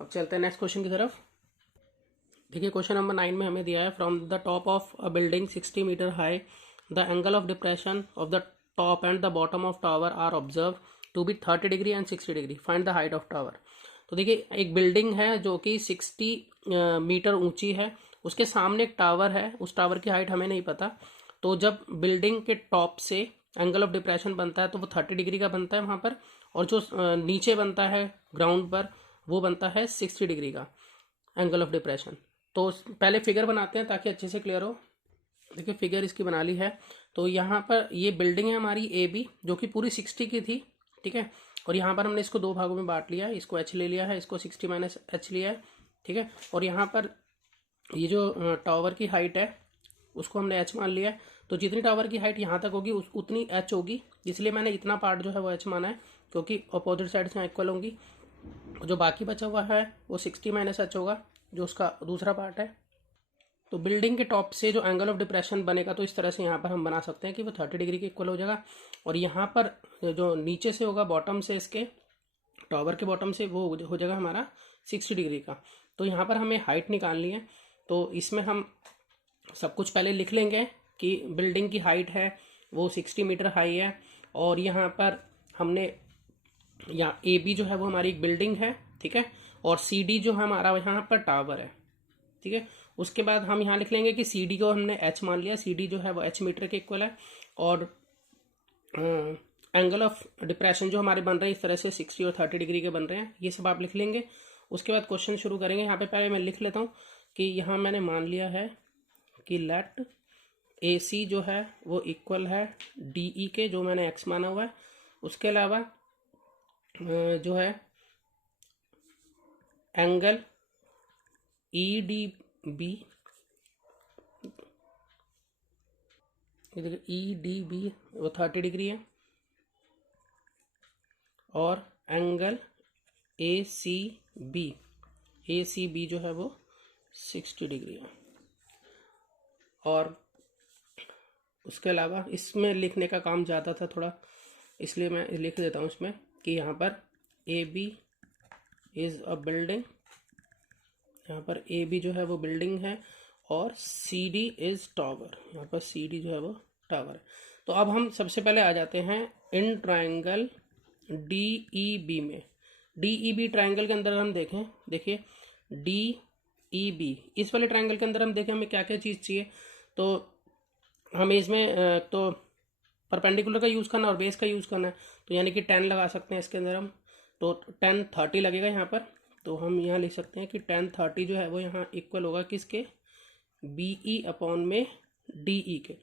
अब चलते हैं नेक्स्ट क्वेश्चन की तरफ। देखिए क्वेश्चन नंबर 9 में हमें दिया है, from the top of a building 60 metre high the angle of depression of the top and the bottom of tower are observe to be 30 degree and 60 degree, find the height of tower. तो देखिए एक बिल्डिंग है जो कि 60 मीटर ऊंची है, उसके सामने एक टावर है, उस टावर की हाइट हमें नहीं पता। तो जब बिल्डिंग के टॉप से एंगल ऑफ डिप्रेशन बनता है तो वो 30 डिग्री का बनता है वहाँ पर, और जो नीचे बनता है ग्राउंड पर वो बनता है 60 डिग्री का एंगल ऑफ डिप्रेशन। तो पहले फिगर बनाते हैं ताकि अच्छे से क्लियर हो। देखिए फिगर इसकी बना ली है। तो यहाँ पर ये बिल्डिंग है हमारी ए बी जो कि पूरी 60 की थी, ठीक है। और यहाँ पर हमने इसको दो भागों में बांट लिया है, इसको h ले लिया है, इसको 60 - h लिया है, ठीक है। और यहाँ पर ये जो टावर की हाइट है उसको हमने h मान लिया है। तो जितनी टावर की हाइट यहाँ तक होगी उतनी h होगी, इसलिए मैंने इतना पार्ट जो है वो h माना है, क्योंकि अपोजिट साइड से इक्वल होंगी। जो बाकी बचा हुआ है वो 60 - h होगा, जो उसका दूसरा पार्ट है। तो बिल्डिंग के टॉप से जो एंगल ऑफ डिप्रेशन बनेगा तो इस तरह से यहाँ पर हम बना सकते हैं कि वो 30 डिग्री के इक्वल हो जाएगा। और यहाँ पर जो नीचे से होगा बॉटम से, इसके टावर के बॉटम से, वो हो जाएगा हमारा 60 डिग्री का। तो यहाँ पर हमें हाइट निकालनी है, तो इसमें हम सब कुछ पहले लिख लेंगे कि बिल्डिंग की हाइट है वो 60 मीटर हाई है, और यहाँ पर हमने यहाँ ए बी जो है वो हमारी एक बिल्डिंग है, ठीक है, और सी डी जो है हमारा यहाँ पर टावर है, ठीक है। उसके बाद हम यहाँ लिख लेंगे कि सी डी को हमने h मान लिया, सी डी जो है वो h मीटर के इक्वल है, और एंगल ऑफ डिप्रेशन जो हमारे बन रहे हैं इस तरह से 60 और 30 डिग्री के बन रहे हैं, ये सब आप लिख लेंगे। उसके बाद क्वेश्चन शुरू करेंगे। यहाँ पे पहले मैं लिख लेता हूँ कि यहाँ मैंने मान लिया है कि लेट ए सी जो है वो इक्वल है डी ई के, जो मैंने x माना हुआ है। उसके अलावा जो है angle E D B, E D B वो 30 डिग्री है, और एंगल ए सी बी जो है वो 60 डिग्री है। और उसके अलावा इसमें लिखने का काम ज़्यादा था थोड़ा, इसलिए मैं लिख देता हूँ इसमें कि यहाँ पर A B is a building, यहाँ पर ए बी जो है वो बिल्डिंग है, और सी डी इज़ टावर, यहाँ पर सी डी जो है वो टावर है। तो अब हम सबसे पहले आ जाते हैं in triangle D E B में। डी ई बी ट्राइंगल के अंदर हम देखें, देखिए डी ई बी इस वाले ट्राइंगल के अंदर हम देखें हमें क्या क्या चीज़ चाहिए। तो हमें इसमें तो परपेंडिकुलर का यूज़ करना और बेस का यूज़ करना है, तो यानी कि 10 लगा सकते हैं इसके अंदर हम। तो 10 30 लगेगा यहाँ पर, तो हम यहाँ लिख सकते हैं कि 10 30 जो है वो यहाँ इक्वल होगा किसके, बी ई अपॉन में डी ई के।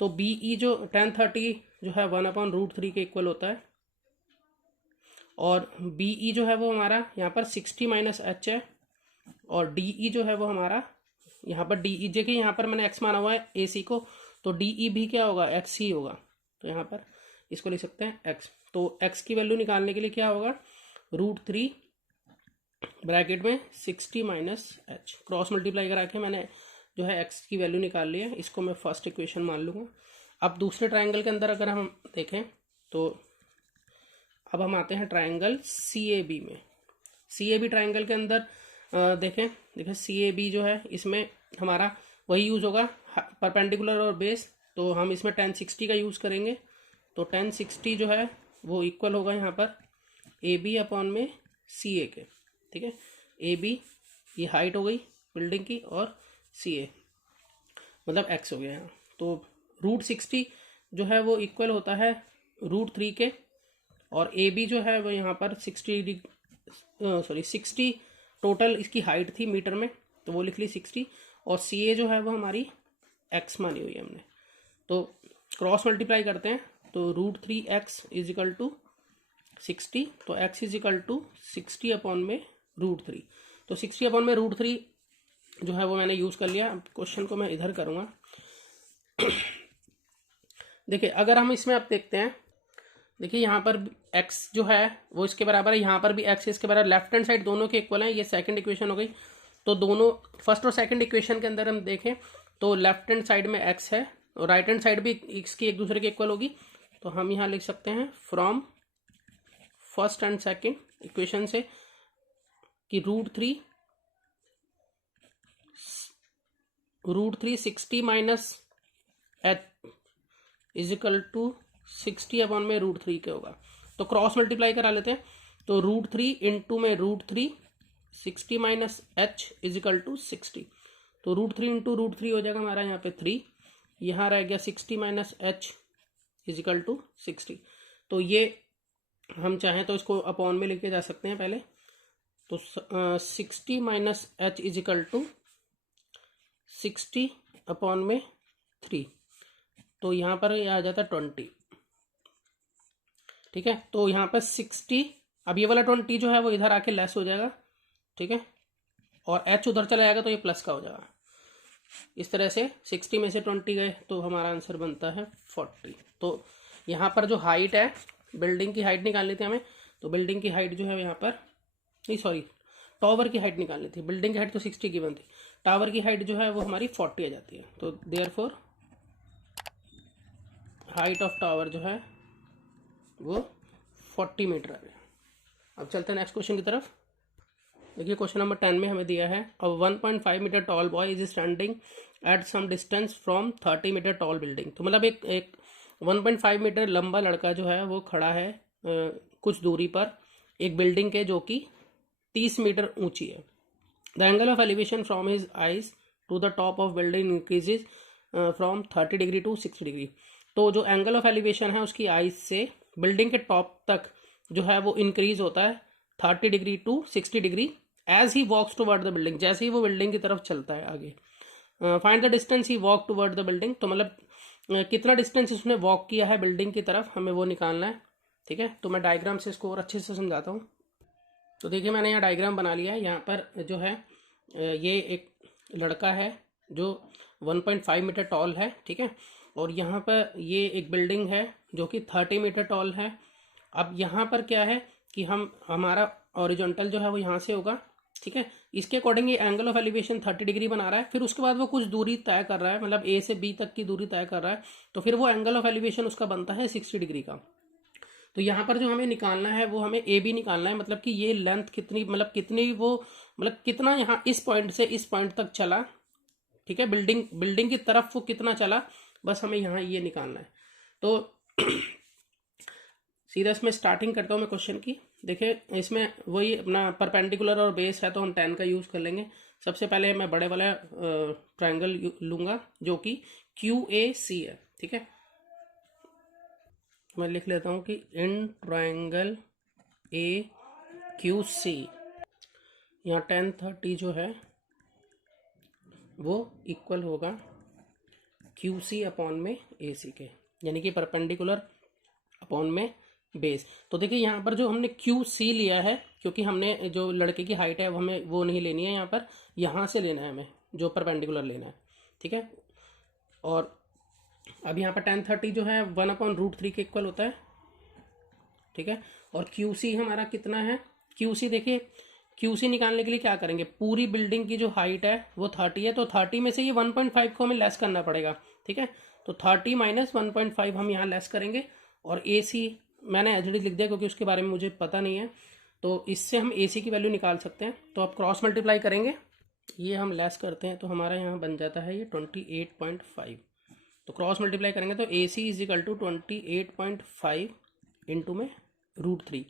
तो बी ई जो 10 30 जो है 1/√3 के इक्वल होता है, और बी ई जो है वो हमारा यहाँ पर 60 माइनस एच है, और डी ई जो है वो हमारा यहाँ पर डी ई जे के यहाँ पर मैंने एक्स माना हुआ है ए सी को, तो डी ई भी क्या होगा, एक्स ही होगा। तो यहाँ पर इसको लिख सकते हैं एक्स। तो एक्स की वैल्यू निकालने के लिए क्या होगा, √3 ब्रैकेट में 60 माइनस एच, क्रॉस मल्टीप्लाई करा के मैंने जो है एक्स की वैल्यू निकाल ली है। इसको मैं फर्स्ट इक्वेशन मान लूँगा। अब दूसरे ट्राइंगल के अंदर अगर हम देखें तो अब हम आते हैं ट्राइंगल सी ए बी में। सी ए बी ट्राइंगल के अंदर देखें सी ए बी जो है इसमें हमारा वही यूज़ होगा, परपेंडिकुलर और बेस। तो हम इसमें 1060 का यूज़ करेंगे। तो 1060 जो है वो इक्वल होगा यहाँ पर ए बी अपॉन में सी ए के, ठीक है। ए बी ये हाइट हो गई बिल्डिंग की, और सी ए मतलब एक्स हो गया यहाँ। तो √60 जो है वो इक्वल होता है √3 के, और ए बी जो है वो यहाँ पर 60 टोटल इसकी हाइट थी मीटर में, तो वो लिख ली 60, और सी ए जो है वो हमारी एक्स मानी हुई है हमने। तो क्रॉस मल्टीप्लाई करते हैं, तो √3x इज इक्वल टू 60, तो x is equal to 60 upon में √3। तो 60 अपॉन में √3 जो है वो मैंने यूज़ कर लिया। अब क्वेश्चन को मैं इधर करूँगा। देखिए अगर हम इसमें अब देखते हैं, देखिए यहाँ पर x जो है वो इसके बराबर है, यहाँ पर भी x इसके बराबर, लेफ्ट हैंड साइड दोनों के इक्वल है। ये सेकंड इक्वेशन हो गई। तो दोनों फर्स्ट और सेकंड इक्वेशन के अंदर हम देखें तो लेफ्ट हैंड साइड में x है और राइट हैंड साइड भी इसकी एक दूसरे के इक्वल होगी। तो हम यहाँ लिख सकते हैं from first and second equation से कि √3 60 minus H is equal to 60 upon में √3 के होगा। तो क्रॉस मल्टीप्लाई करा लेते हैं। तो √3 इंटू में √3 60 minus H is equal to 60। तो √3 इंटू √3 हो जाएगा हमारा यहाँ पे 3, यहाँ रह गया 60 minus H is equal to 60। तो ये हम चाहें तो इसको अपॉन में लेके जा सकते हैं पहले। तो 60 minus H is equal to 60 upon में 3, तो यहाँ पर ये आ जाता है 20, ठीक है। तो यहाँ पर 60, अब ये वाला 20 जो है वो इधर आके लेस हो जाएगा, ठीक है, और h उधर चला जाएगा तो ये प्लस का हो जाएगा। इस तरह से 60 में से 20 गए तो हमारा आंसर बनता है 40। तो यहाँ पर जो हाइट है, बिल्डिंग की हाइट निकालनी थी हमें, तो बिल्डिंग की हाइट जो है यहाँ पर नहीं, सॉरी, टावर की हाइट निकालनी थी। बिल्डिंग की हाइट तो 60 की बनती, टावर की हाइट जो है वो हमारी 40 आ जाती है। तो देयरफॉर हाइट ऑफ टावर जो है वो 40 मीटर आ गया। अब चलते हैं नेक्स्ट क्वेश्चन की तरफ। देखिए क्वेश्चन नंबर 10 में हमें दिया है a 1.5 metre tall boy is standing at some distance from 30 metre tall building. तो मतलब एक 1.5 मीटर लंबा लड़का जो है वो खड़ा है कुछ दूरी पर एक बिल्डिंग के जो कि 30 मीटर ऊंची है। The angle of elevation from his eyes to the top of building increases from 30 degree to 60 degree. तो जो एंगल ऑफ एलिवेशन है उसकी आइज से बिल्डिंग के टॉप तक जो है वो इंक्रीज होता है 30 degree to 60 degree as he walks toward the building, जैसे ही वो बिल्डिंग की तरफ चलता है आगे। Find the distance he walk toward the building. तो मतलब कितना डिस्टेंस उसने वॉक किया है बिल्डिंग की तरफ, हमें वो निकालना है, ठीक है। तो मैं डायग्राम से इसको और अच्छे से समझाता हूँ। तो देखिए मैंने यहाँ डायग्राम बना लिया है। यहाँ पर जो है ये एक लड़का है जो 1.5 मीटर टॉल है, ठीक है, और यहाँ पर ये एक बिल्डिंग है जो कि 30 मीटर टॉल है। अब यहाँ पर क्या है कि हमारा हॉरिजॉन्टल जो है वो यहाँ से होगा, ठीक है। इसके अकॉर्डिंग ये एंगल ऑफ एलिवेशन 30 डिग्री बना रहा है। फिर उसके बाद वो कुछ दूरी तय कर रहा है, मतलब ए से बी तक की दूरी तय कर रहा है, तो फिर वो एंगल ऑफ एलिवेशन उसका बनता है 60 डिग्री का। तो यहाँ पर जो हमें निकालना है वो हमें ए बी निकालना है, मतलब कि ये लेंथ कितनी, मतलब कितनी वो, मतलब कितना यहाँ इस पॉइंट से इस पॉइंट तक चला, ठीक है, बिल्डिंग की तरफ वो कितना चला, बस हमें यहाँ ये निकालना है। तो सीधा इसमें स्टार्टिंग करता हूँ मैं क्वेश्चन की। देखिए इसमें वही अपना परपेंडिकुलर और बेस है, तो हम 10 का यूज़ कर लेंगे। सबसे पहले मैं बड़े वाला ट्रायंगल लूँगा जो कि QAC है, ठीक है। मैं लिख लेता हूँ कि इन ट्रायंगल AQC, यहाँ 10 30 जो है वो इक्वल होगा QC अपॉन में AC के, यानी कि परपेंडिकुलर अपॉन में बेस। तो देखिए यहाँ पर जो हमने QC लिया है, क्योंकि हमने जो लड़के की हाइट है वो हमें वो नहीं लेनी है, यहाँ से लेना है हमें, जो परपेंडिकुलर लेना है, ठीक है। और अब यहाँ पर 10 30 जो है 1/√3 के इक्वल होता है, ठीक है। और QC हमारा कितना है, QC देखिए, QC निकालने के लिए क्या करेंगे, पूरी बिल्डिंग की जो हाइट है वो 30 है, तो 30 में से ये 1.5 को हमें लेस करना पड़ेगा, ठीक है। तो 30 माइनस 1.5 हम यहाँ लेस करेंगे। और AC मैंने एच डी लिख दिया क्योंकि उसके बारे में मुझे पता नहीं है, तो इससे हम AC की वैल्यू निकाल सकते हैं। तो अब क्रॉस मल्टीप्लाई करेंगे, ये हम लेस करते हैं तो हमारा यहाँ बन जाता है ये 28.5। तो क्रॉस मल्टीप्लाई करेंगे तो AC is equal to 28.5 into में √3।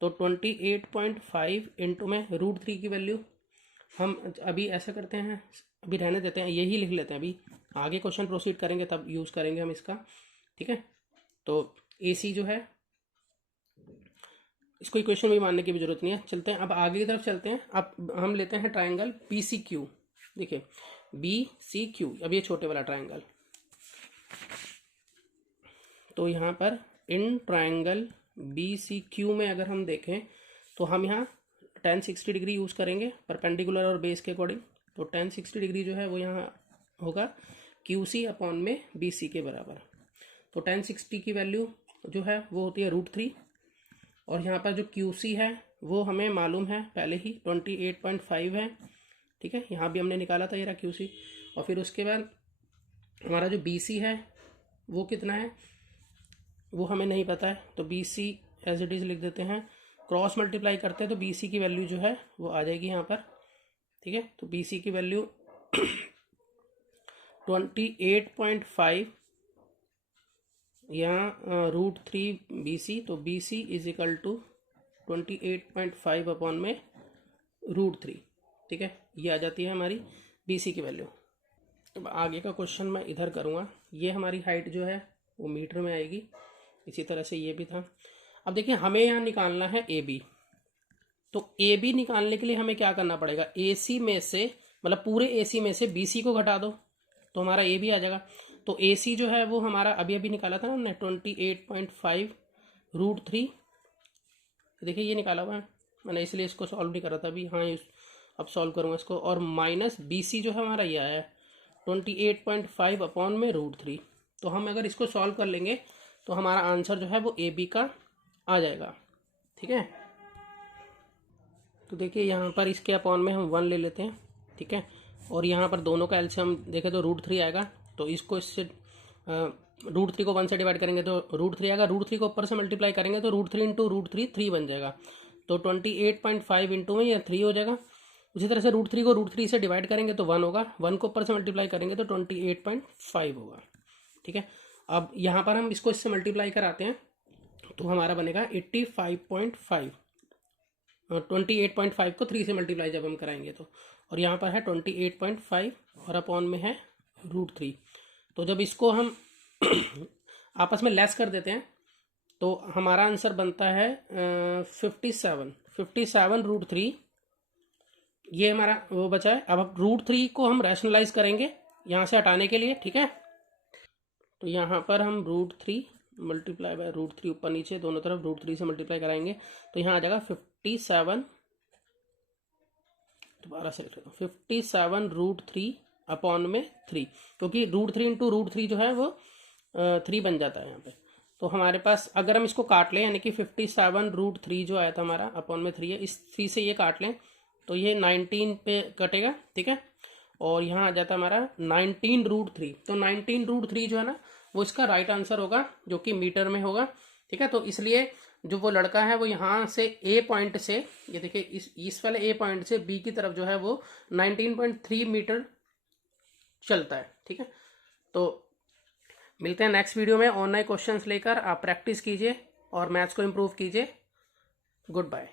तो 28.5 इंटू में √3 की वैल्यू हम अभी ऐसा करते हैं, अभी रहने देते हैं, यही लिख लेते हैं, अभी आगे क्वेश्चन प्रोसीड करेंगे तब यूज़ करेंगे हम इसका, ठीक है। तो AC जो है इसको इक्वेशन भी मानने की भी जरूरत नहीं है। चलते हैं अब आगे की तरफ चलते हैं। अब हम लेते हैं ट्रायंगल BCQ। देखिए BCQ, अब ये छोटे वाला ट्रायंगल, तो यहाँ पर इन ट्रायंगल BCQ में अगर हम देखें तो हम यहाँ tan 60 डिग्री यूज़ करेंगे परपेंडिकुलर और बेस के अकॉर्डिंग। तो tan 60 डिग्री जो है वो यहाँ होगा QC अपॉन में BC के बराबर। तो tan 60 की वैल्यू जो है वो होती है √3, और यहाँ पर जो QC है वो हमें मालूम है पहले ही 28.5 है, ठीक है। यहाँ भी हमने निकाला था, ये रहा QC। और फिर उसके बाद हमारा जो BC है वो कितना है वो हमें नहीं पता है, तो BC एज इट इज़ लिख देते हैं। क्रॉस मल्टीप्लाई करते हैं तो BC की वैल्यू जो है वो आ जाएगी यहाँ पर, ठीक है। तो BC की वैल्यू 28.5 यहाँ √3 BC, तो BC is equal to 28.5 upon में √3, ठीक है। ये आ जाती है हमारी BC की वैल्यू। अब आगे का क्वेश्चन मैं इधर करूँगा। ये हमारी हाइट जो है वो मीटर में आएगी, इसी तरह से ये भी था। अब देखिए हमें यहाँ निकालना है AB। तो AB निकालने के लिए हमें क्या करना पड़ेगा, AC में से, मतलब पूरे AC में से BC को घटा दो तो हमारा AB आ जाएगा। तो AC जो है वो हमारा अभी अभी निकाला था ना हमने 28.5 √3। देखिए ये निकाला हुआ है मैंने, इसलिए इसको सॉल्व नहीं करा था अभी। हाँ अब सॉल्व करूँगा इसको। और माइनस BC जो है हमारा ये आया है 28.5 अपॉन में √3। तो हम अगर इसको सॉल्व कर लेंगे तो हमारा आंसर जो है वो AB का आ जाएगा, ठीक है। तो देखिए यहाँ पर इसके अपॉन में हम 1 ले लेते हैं, ठीक है। और यहाँ पर दोनों का एलसीएम देखें तो √3 आएगा, तो इसको इससे √3 को 1 से डिवाइड करेंगे तो √3 आएगा। √3 को ऊपर से मल्टीप्लाई करेंगे तो √3 इंटू √3 3 बन जाएगा। तो 28.5 इंटू में यह 3 हो जाएगा। उसी तरह से √3 को √3 से डिवाइड करेंगे तो 1 होगा, 1 को ऊपर से मल्टीप्लाई करेंगे तो 28.5 होगा, ठीक है। अब यहाँ पर हम इसको इससे मल्टीप्लाई कराते हैं तो हमारा बनेगा 85.5। 28.5 को 3 से मल्टीप्लाई जब हम कराएंगे तो, और यहाँ पर है 28.5 और अपॉन में है √3। तो जब इसको हम आपस में लेस कर देते हैं तो हमारा आंसर बनता है 57 √3। ये हमारा वो बचा है। अब √3 को हम रैशनलाइज करेंगे यहाँ से हटाने के लिए, ठीक है। तो यहाँ पर हम √3 मल्टीप्लाई बाय √3 ऊपर नीचे दोनों तरफ √3 से मल्टीप्लाई कराएंगे तो यहाँ आ जाएगा 57, दोबारा से लिख लेता हूँ 57 √3 अपॉन में 3, क्योंकि √3 इंटू √3 जो है वो 3 बन जाता है यहाँ पे। तो हमारे पास अगर हम इसको काट लें, यानी कि 57√3 जो आया था हमारा अपॉन में 3 है, इस 3 से ये काट लें तो ये 19 पे कटेगा, ठीक है। और यहाँ आ जाता है हमारा 19√3। तो 19√3 जो है ना वो इसका राइट आंसर होगा, जो कि मीटर में होगा, ठीक है। तो इसलिए जो वो लड़का है वो यहाँ से ए पॉइंट से, ये देखिए इस वाले ए पॉइंट से बी की तरफ जो है वो 19.3 मीटर चलता है, ठीक है। तो मिलते हैं नेक्स्ट वीडियो में और नए क्वेश्चंस लेकर। आप प्रैक्टिस कीजिए और मैथ्स को इम्प्रूव कीजिए। Good bye.